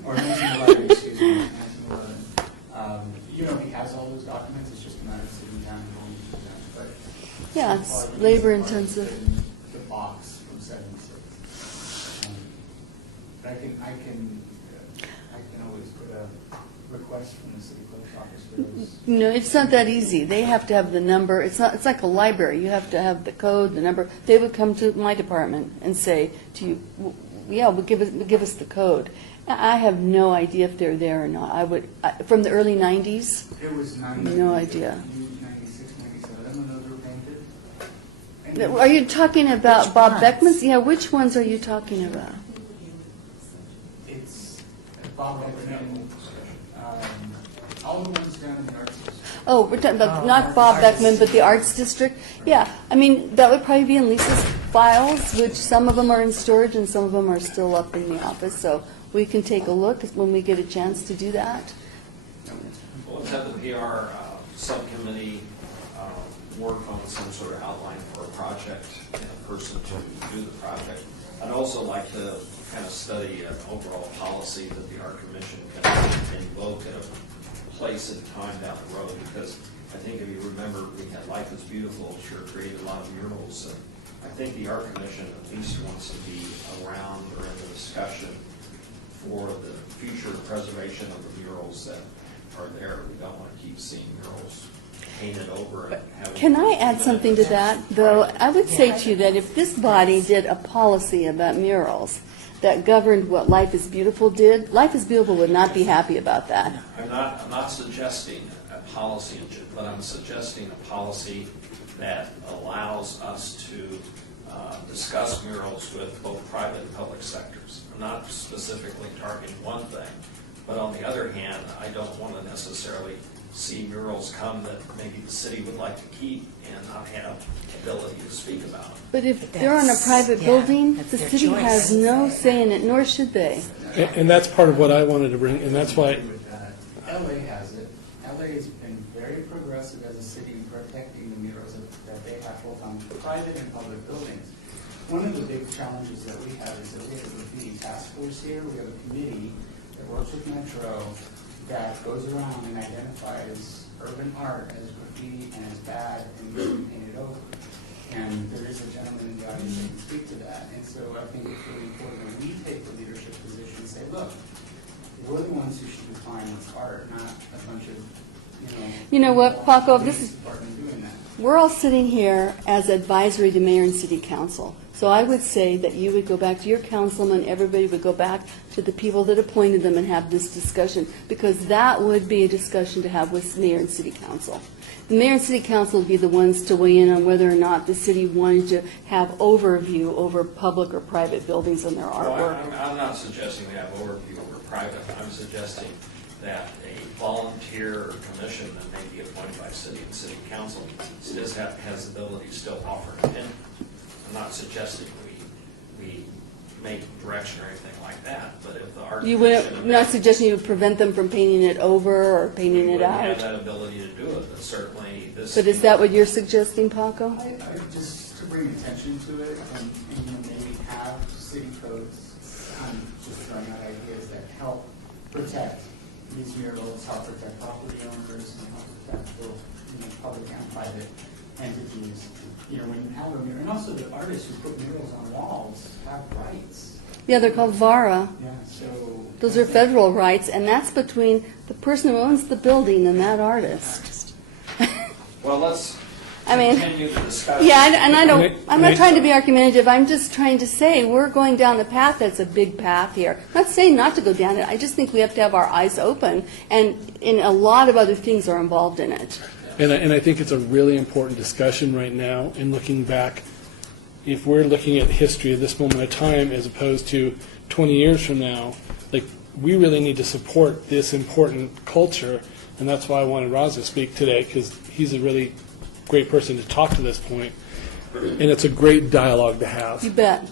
Or 1911, excuse me, 1911. He has all those documents, it's just a matter of sitting down and going through them. But Yeah, so it's far, the labor most part has intensive. been the box from 76. But I can always put a request from the city clerk's office for those. No, it's not that easy. They have to have the number. It's like a library. You have to have the code, the number. They would come to my department and say to you, yeah, well, give us the code. I have no idea if they're there or not. From the early 90s? It was 90. No idea. 96, 97 when those were painted. Are you talking about Which Bob ones? Beckman's? Yeah, which ones are you talking about? It's Bob Beckman, all the ones down in the Arts District. Oh, we're talking about not Bob Beckman, but the Arts District? Yeah, I mean, that would probably be in Lisa's files, which some of them are in storage and some of them are still up in the office, so we can take a look when we get a chance to do that. Well, let's have the PR subcommittee work on some sort of outline for a project and a person to do the project. I'd also like to kind of study an overall policy that the Art Commission can invoke at a place and time down the road, because I think if you remember, we had Life is Beautiful, sure created a lot of murals, and I think the Art Commission at least wants to be around or in the discussion for the future preservation of the murals that are there. We don't want to keep seeing murals painted over and having. Can I add something to that, though? I would say to you that if this body did a policy about murals that governed what Life is Beautiful did, Life is Beautiful would not be happy about that. I'm not suggesting a policy, but I'm suggesting a policy that allows us to discuss murals with both private and public sectors. I'm not specifically targeting one thing, but on the other hand, I don't want to necessarily see murals come that maybe the city would like to keep and not have ability to speak about. But if they're on a private building, the city has no say in it, nor should they. And that's part of what I wanted to bring, and that's why, With that. LA has it. LA has been very progressive as a city in protecting the murals that they have both on private and public buildings. One of the big challenges that we have is that we have a graffiti task force here. We have a committee that works with Metro that goes around and identifies urban art as graffiti and as bad and needs to be painted over. And there is a gentleman in the audience that can speak to that. And so I think it's really important that we take the leadership position and say, look, we're the ones who should define what's art, not a bunch of, You know what, Paco, this police is, department doing that. we're all sitting here as advisory to mayor and city council. So I would say that you would go back to your councilman, everybody would go back to the people that appointed them and have this discussion, because that would be a discussion to have with mayor and city council. The mayor and city council would be the ones to weigh in on whether or not the city wanted to have overview over public or private buildings and their No, artwork. I'm not suggesting we have overview over private. I'm suggesting that a volunteer or commission that may be appointed by city and city council has the ability to still offer an opinion. I'm not suggesting we make direction or anything like that, but if the art You commission. wouldn't, not suggesting you would prevent them from painting it over or painting it wouldn't have out? that ability to do it, but certainly this. But is that what you're suggesting, Paco? I just to bring attention to it and maybe have city codes, just throwing out ideas that help protect these murals, help protect property owners, and help protect both public and private entities. When you have a mural, and also the artists who put murals on walls have rights. Yeah, they're called VARA. Yeah, so. Those are federal rights, and that's between the person who owns the building and that artist. Well, let's I mean, continue the discussion. Yeah, and I don't, Nick- I'm not Nick- trying to be argumentative, I'm just trying to say, we're going down a path that's a big path here. I'm not saying not to go down it, I just think we have to have our eyes open, and a lot of other things are involved in it. And I think it's a really important discussion right now, and looking back, if we're looking at history of this moment of time as opposed to 20 years from now, like, we really need to support this important culture, and that's why I wanted Roz to speak today, because he's a really great person to talk to this point, and it's a great dialogue to have. You bet.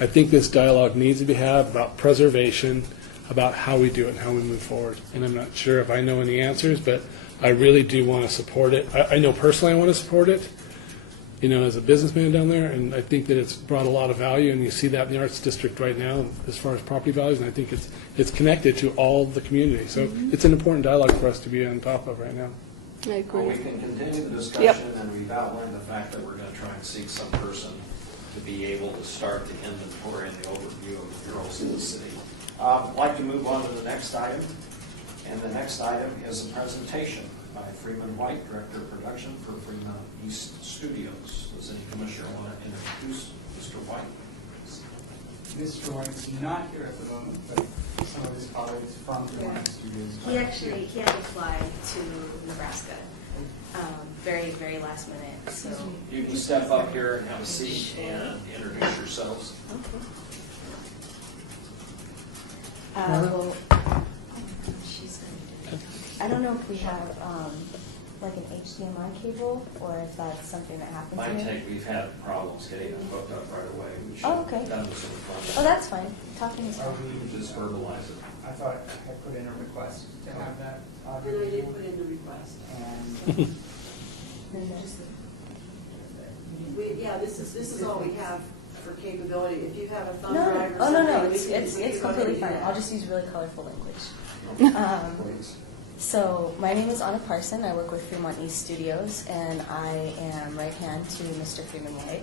I think this dialogue needs to be had about preservation, about how we do it and how we move forward. And I'm not sure if I know any answers, but I really do want to support it. I know personally I want to support it, as a businessman down there, and I think that it's brought a lot of value, and you see that in the Arts District right now as far as property values, and I think it's connected to all the community. So it's an important dialogue for us to be on top of right now. I Well, agree. we can continue the Yep. discussion, and we've outlined the fact that we're going to try and seek some person to be able to start the inventory and the overview of the murals in the city. I'd like to move on to the next item, and the next item is a presentation by Freeman White, Director of Production for Freeman East Studios. Does any commissioner want to introduce Mr. White? Mr. White's not here at the moment, but some of his colleagues from the White Studios. He had to fly to Nebraska, very, very last minute, so. You can step up here and have a seat and introduce yourselves. Well, she's gonna do it. I don't know if we have, like an HDMI cable, or if that's something that happens Might here. take, we've had problems getting them hooked up right away. We should Oh, have okay. done this in front. Oh, that's fine, talking is Are fine. You can just verbalize it. I thought I put in a request to have that. And I did put in the request. And This is all we have for capability. If you have a thumb No, drive or oh, something. no, we can- it's we can go ahead completely and do fine. that. I'll just use really colorful language. So my name is Anna Parson. I work with Fremont East Studios, and I am right hand to Mr. Freeman White.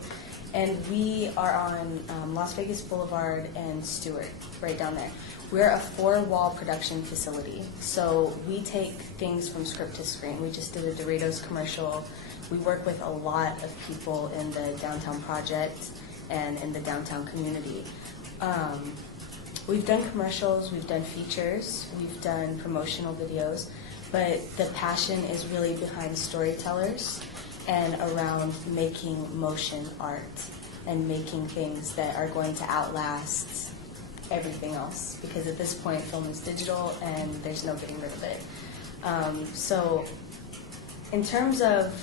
And we are on Las Vegas Boulevard and Stewart, right down there. We're a 4-wall production facility, so we take things from script to screen. We just did a Doritos commercial. We work with a lot of people in the downtown project and in the downtown community. We've done commercials, we've done features, we've done promotional videos, but the passion is really behind storytellers and around making motion art and making things that are going to outlast everything else, because at this point film is digital and there's no getting rid of it. So in terms of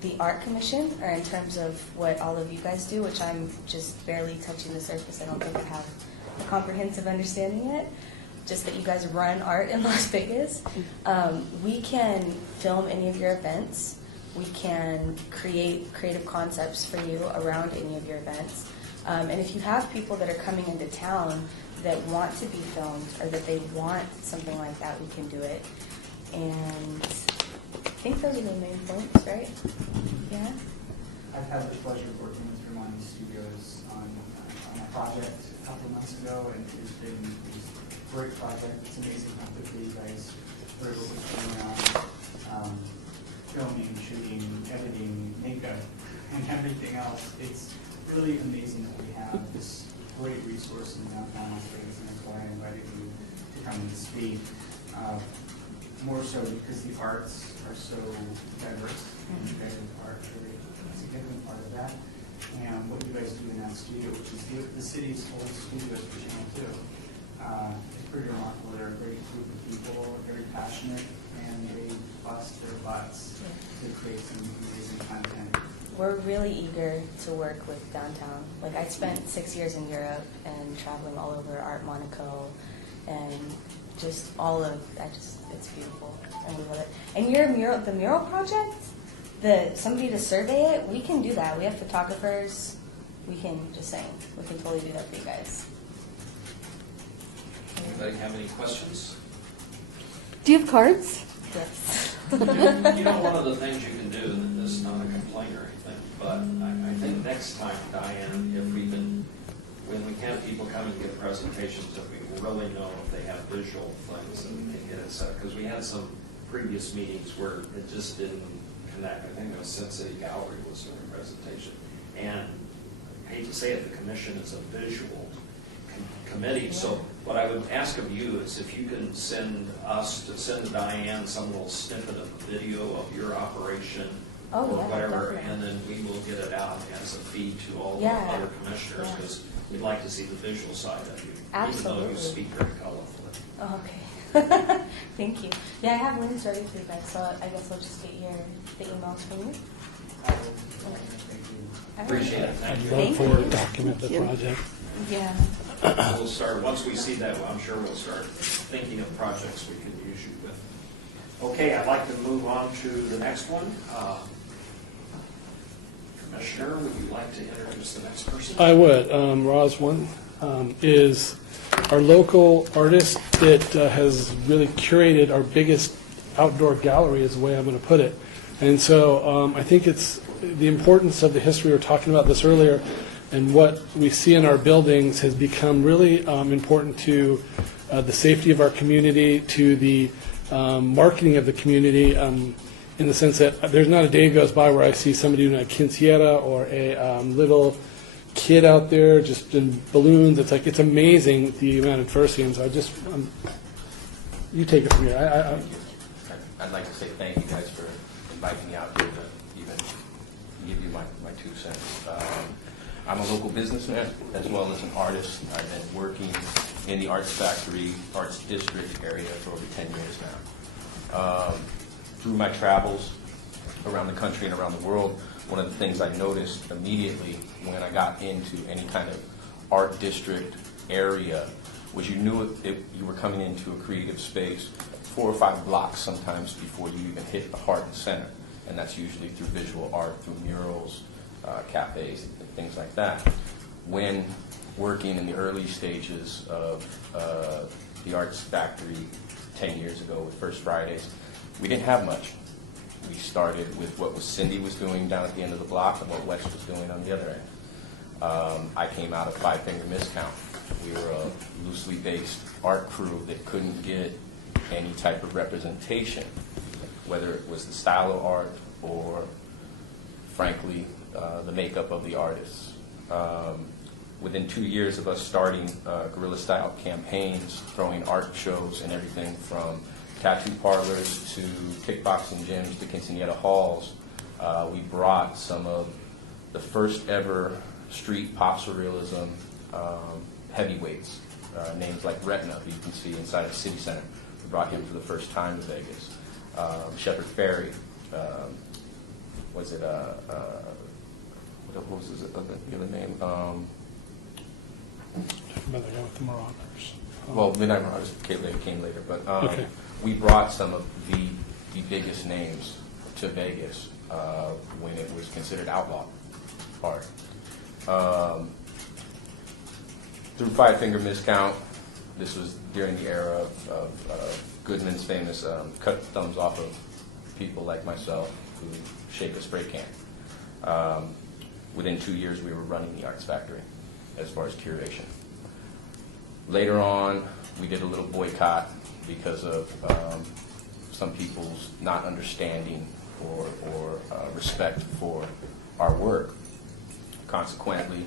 the art commission, or in terms of what all of you guys do, which I'm just barely touching the surface, I don't think I have a comprehensive understanding yet, just that you guys run art in Las Vegas. We can film any of your events. We can create creative concepts for you around any of your events. And if you have people that are coming into town that want to be filmed, or that they want something like that, we can do it. And I think those are the main points, right? Yeah? I've had the pleasure of working with Fremont Studios on a project a couple of months ago, and it's been a great project. It's amazing how quickly you guys were able to turn around filming, shooting, editing, makeup, and everything else. It's really amazing that we have this great resource in downtown Las Vegas, and that's why I invited you to come and speak. More so because the arts are so diverse, and you guys are really a significant part of that. And what you guys do in that studio, which is the city's oldest studio for Channel 2, it's pretty remarkable. They're a great group of people, very passionate, and they bust their butts to create some amazing content. we're really eager to work with downtown. Like, I spent 6 years in Europe and traveling all over Art Monaco and just all of, it's beautiful. And we love it. And the mural project, somebody to survey it, we can do that. We have photographers. We can, just saying, we can totally do that for you guys. Anybody have any questions? Do you have cards? Yes. You know, one of the things you can do, and this is not a complaint or anything, but I think next time, Diane, if we can, when we have people come and give presentations, if we really know if they have visual things and they get it set, because we had some previous meetings where it just didn't connect. I think it was Sin City Gallery was doing a presentation. And I hate to say it, the commission is a visual committee. So what I would ask of you is if you can send Diane some little snippet of the video of your operation or whatever, definitely. and then we will get it out as a feed to all the Yeah. other commissioners, because we'd like to see the visual side of you, even though Absolutely. you speak very colorfully. Oh, okay. Thank you. Yeah, I have links ready for you guys, so I guess I'll just get the emails from you. I will. Thank you. All right. Appreciate it. Thank you. I'd love Thank for you. you to document the project. Yeah. We'll start, once we see that, I'm sure we'll start thinking of projects we can use you with. Okay, I'd like to move on to the next one. Commissioner, would you like to introduce the next person? I would. Roswan is our local artist that has really curated our biggest outdoor gallery, is the way I'm going to put it. And so I think it's the importance of the history, we were talking about this earlier, and what we see in our buildings has become really important to the safety of our community, to the marketing of the community, in the sense that there's not a day goes by where I see somebody doing a quinceañera or a little kid out there just in balloons. It's like, it's amazing the amount of diversity. And so you take it from here. I'd like to say thank you guys for inviting me out here to even give you my 2 cents. I'm a local businessman as well as an artist. I've been working in the Arts Factory, Arts District area for over 10 years now. Through my travels around the country and around the world, one of the things I noticed immediately when I got into any kind of art district area was you knew you were coming into a creative space 4 or 5 blocks sometimes before you even hit the heart and center. And that's usually through visual art, through murals, cafes, and things like that. When working in the early stages of the Arts Factory 10 years ago with First Fridays, we didn't have much. We started with what Cindy was doing down at the end of the block and what Wes was doing on the other end. I came out of Five Finger Miscount. We were a loosely based art crew that couldn't get any type of representation, whether it was the style of art or, frankly, the makeup of the artists. Within 2 years of us starting guerrilla-style campaigns, throwing art shows and everything from tattoo parlors to kickboxing gyms to quinceañera halls, we brought some of the first ever street pop surrealism heavyweights, names like Retina, who you can see inside of City Center. We brought him for the first time to Vegas. Shepard Fairey, what was his other name? Remember the guy with the Marauders. Well, Midnight Marauders came later, but Okay. we brought some of the biggest names to Vegas when it was considered outlaw art. Through Five Finger Miscount, this was during the era of Goodman's famous cut thumbs off of people like myself who shake a spray can. Within 2 years, we were running the Arts Factory as far as curation. Later on, we did a little boycott because of some people's not understanding or respect for our work. Consequently,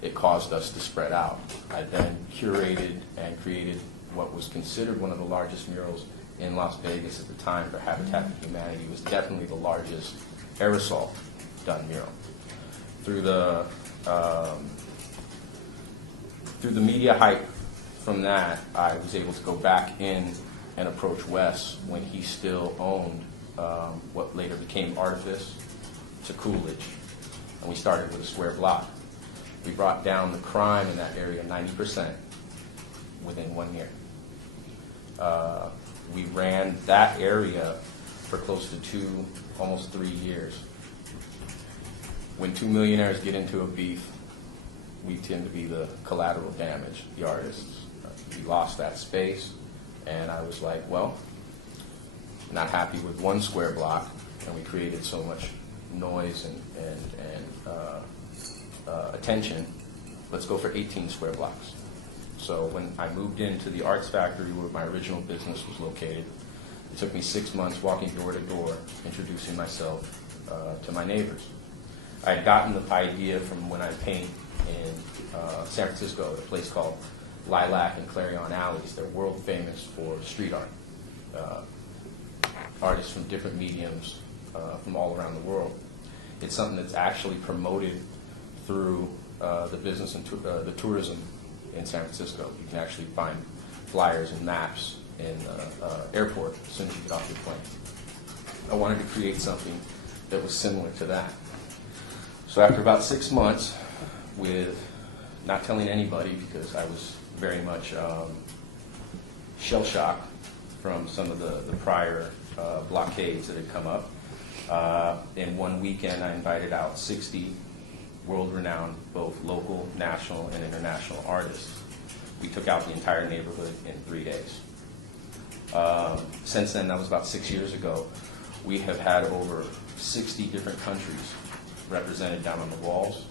it caused us to spread out. I then curated and created what was considered one of the largest murals in Las Vegas at the time for Habitat for Humanity. It was definitely the largest aerosol done mural. Through the media hype from that, I was able to go back in and approach Wes when he still owned what later became Artifice, to Coolidge, and we started with a square block. We brought down the crime in that area 90% within 1 year. We ran that area for close to almost 3 years. When two millionaires get into a beef, we tend to be the collateral damage, the artists. We lost that space, and I was like, well, not happy with 1 square block, and we created so much noise and attention. Let's go for 18 square blocks. So when I moved into the Arts Factory where my original business was located, it took me 6 months walking door to door, introducing myself to my neighbors. I had gotten the idea from when I paint in San Francisco at a place called Lilac and Clarion Alleys. They're world famous for street art. Artists from different mediums from all around the world. It's something that's actually promoted through the business and the tourism in San Francisco. You can actually find flyers and maps in the airport as soon as you get off your plane. I wanted to create something that was similar to that. So after about 6 months, with not telling anybody because I was very much shell-shocked from some of the prior blockades that had come up, in one weekend I invited out 60 world-renowned, both local, national, and international artists. We took out the entire neighborhood in 3 days. Since then, that was about 6 years ago, we have had over 60 different countries represented down on the walls.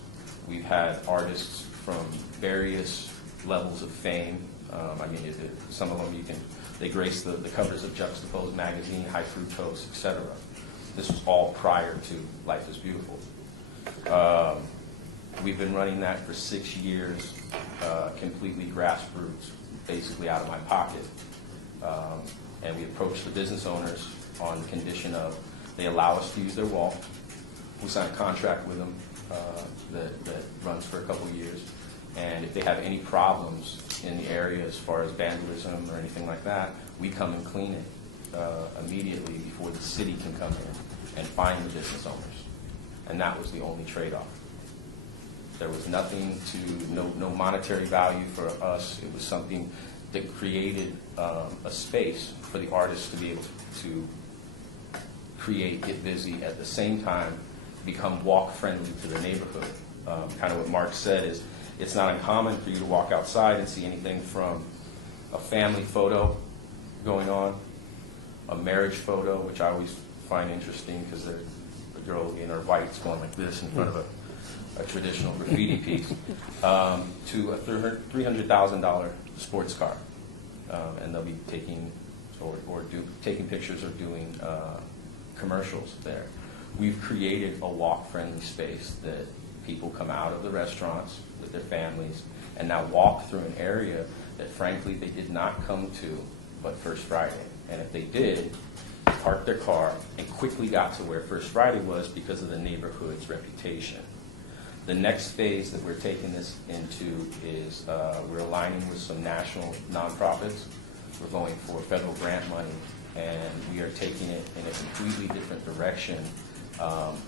We've had artists from various levels of fame. Some of them they grace the covers of Juxtaposed magazine, High Fructose, etc. This was all prior to Life is Beautiful. We've been running that for 6 years, completely grassroots, basically out of my pocket. And we approached the business owners on the condition of they allow us to use their wall. We sign a contract with them that runs for a couple of years. And if they have any problems in the area as far as vandalism or anything like that, we come and clean it immediately before the city can come in and fine the business owners. And that was the only trade-off. There was nothing no monetary value for us. It was something that created a space for the artists to be able to create, get busy, at the same time become walk-friendly to the neighborhood. Kind of what Mark said is, it's not uncommon for you to walk outside and see anything from a family photo going on, a marriage photo, which I always find interesting because the girl in her white's going like this in front of a traditional graffiti piece, to a $300,000 sports car. And they'll be taking taking pictures or doing commercials there. We've created a walk-friendly space that people come out of the restaurants with their families and now walk through an area that frankly they did not come to but First Friday. And if they did, parked their car and quickly got to where First Friday was because of the neighborhood's reputation. The next phase that we're taking this into is we're aligning with some national nonprofits. We're going for federal grant money, and we are taking it in a completely different direction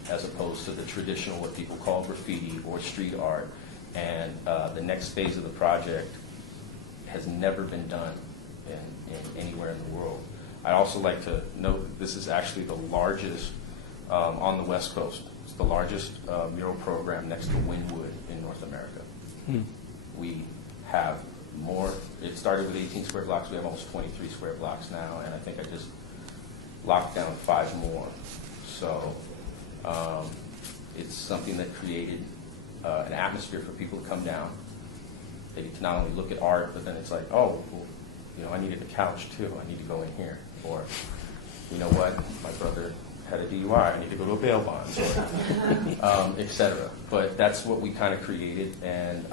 as opposed to the traditional, what people call graffiti or street art. And the next phase of the project has never been done in anywhere in the world. I'd also like to note that this is actually the largest on the West Coast. It's the largest mural program next to Wynwood in North America. We have more. It started with 18 square blocks. We have almost 23 square blocks now, and I think I just locked down 5 more. So it's something that created an atmosphere for people to come down. They get to not only look at art, but then it's like, oh, well, you know, I needed a couch too. I need to go in here. Or, you know what, my brother had a DUI. I need to go to a bail bond, or et cetera. But that's what we kind of created, and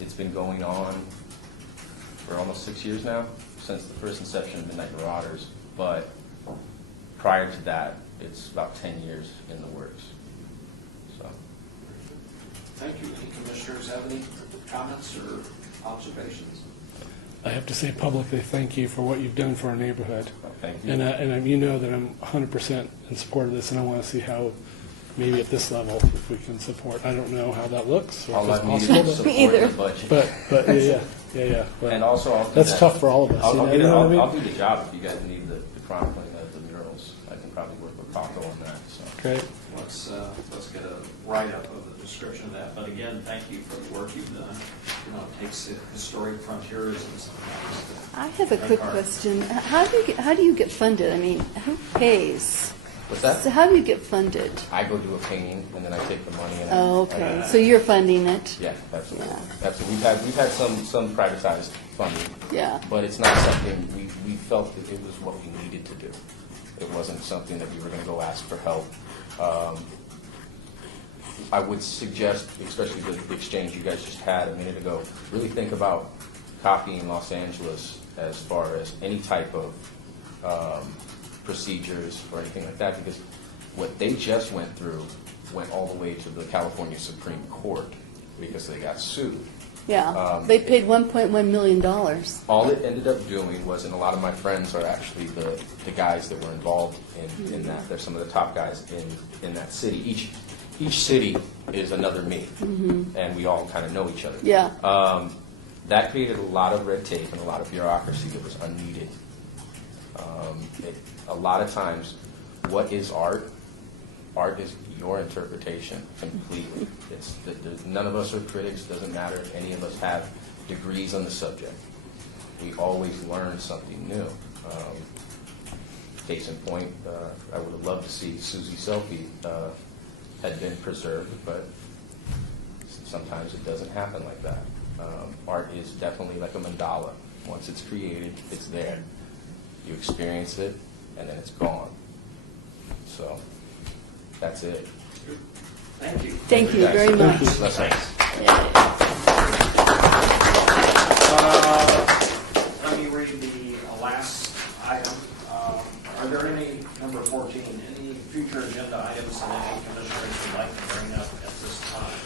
it's been going on for almost 6 years now, since the first inception of Midnight Marauders. But prior to that, it's about 10 years in the works. So. Thank you. Any commissioners have any comments or observations? I have to say publicly thank you for what you've done for our neighborhood. Thank you. And you know that I'm 100% in support of this, and I want to see how maybe at this level, if we can support. I don't know how that looks, or All if it's I need possible, is but, Me either. support the budget. yeah. Well, And also, I'll do that's that. tough for all of us. I'll, you know what I mean? I'll do the job if you guys need the chronicling of the murals. I can probably work with Paco on that, so. Great. Let's get a write-up of the description of that. But again, thank you for the work you've done. You know, it takes the historic frontiers and sometimes. I have a quick question. How do you get funded? I mean, who pays? What's that? So how do you get funded? I go do a painting and then I take the money and. Oh, okay. So you're funding it? Yeah, absolutely. Yeah. Absolutely. We've had some privatized funding. Yeah. But it's not something, we felt that it was what we needed to do. It wasn't something that we were gonna go ask for help. I would suggest, especially the exchange you guys just had a minute ago, really think about copying Los Angeles as far as any type of procedures or anything like that, because what they just went through went all the way to the California Supreme Court because they got sued. Yeah. They paid $1.1 million. All it ended up doing was, and a lot of my friends are actually the guys that were involved in that. They're some of the top guys in that city. Each city is another me, and we all kind of know each other. Yeah. That created a lot of red tape and a lot of bureaucracy that was unneeded. A lot of times, what is art? Art is your interpretation completely. None of us are critics. Doesn't matter if any of us have degrees on the subject. We always learn something new. Case in point, I would have loved to see Susie Selfie had been preserved, but sometimes it doesn't happen like that. Art is definitely like a mandala. Once it's created, it's there. You experience it, and then it's gone. So that's it. Thank you. Thank you very much. Thanks. Let me read the last item. Are there any, number 14, any future agenda items that any commissioners would like to bring up at this time?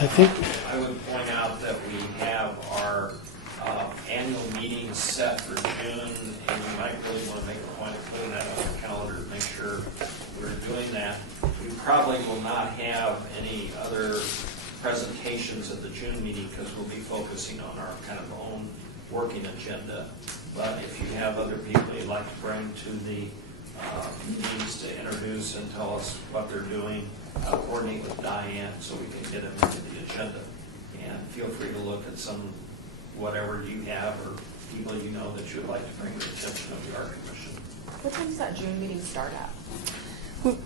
I think I would point out that we have our annual meeting set for June, and we might really want to make a point of putting that on our calendar to make sure we're doing that. We probably will not have any other presentations at the June meeting because we'll be focusing on our kind of own working agenda. But if you have other people you'd like to bring to the meetings to introduce and tell us what they're doing, I'll coordinate with Diane so we can get them into the agenda. And feel free to look at some, whatever you have or people you know that you would like to bring to the attention of the Art Commission. What time does that June meeting start at?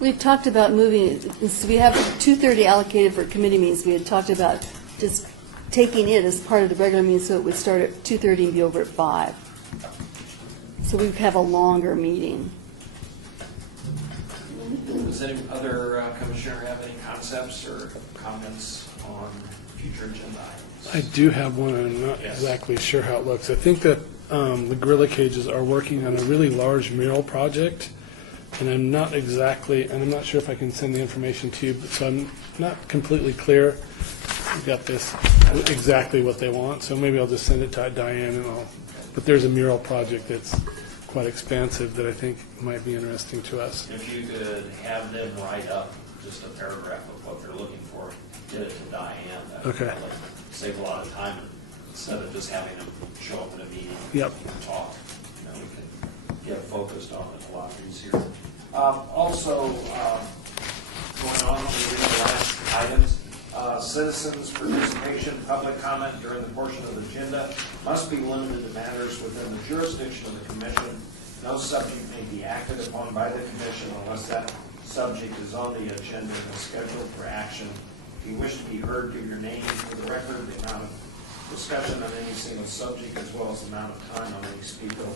We've talked about moving, so we have 2:30 allocated for committee meetings. We had talked about just taking it as part of the regular meeting, so it would start at 2:30 and be over at 5. So we have a longer meeting. Does any other commissioner have any concepts or comments on future agenda items? I do have one, and I'm not Yes. exactly sure how it looks. I think that the Gorilla Cages are working on a really large mural project, and I'm not sure if I can send the information to you, but so I'm not completely clear. We've got this, exactly what they want, so maybe I'll just send it to Diane, but there's a mural project that's quite expansive that I think might be interesting to us. If you could have them write up just a paragraph of what they're looking for, get it to Diane. That would Okay. probably save a lot of time instead of just having them show up in a meeting Yep. and talk. You know, we can get focused on it a lot easier. Also, going on with the last items, citizens' participation, public comment during the portion of the agenda must be limited to matters within the jurisdiction of the commission. No subject may be acted upon by the commission unless that subject is on the agenda and is scheduled for action. If you wish to be heard, give your name for the record, the amount of discussion on any single subject, as well as the amount of time on any speaker.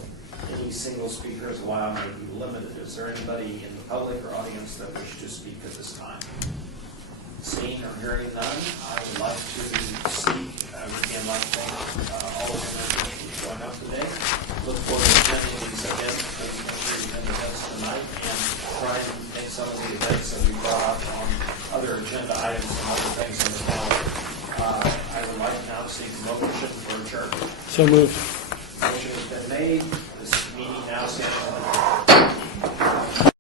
Any single speaker is allowed may be limited. Is there anybody in the public or audience that wish to speak at this time? Seeing or hearing none, I would like to speak. I would again like to thank all of you members for showing up today. Look forward to attending these events, events tonight, and try and make some of the events that we brought up on other agenda items and other things in the calendar. I would like now to seek a motion for adjournment. So moved. Motion has been made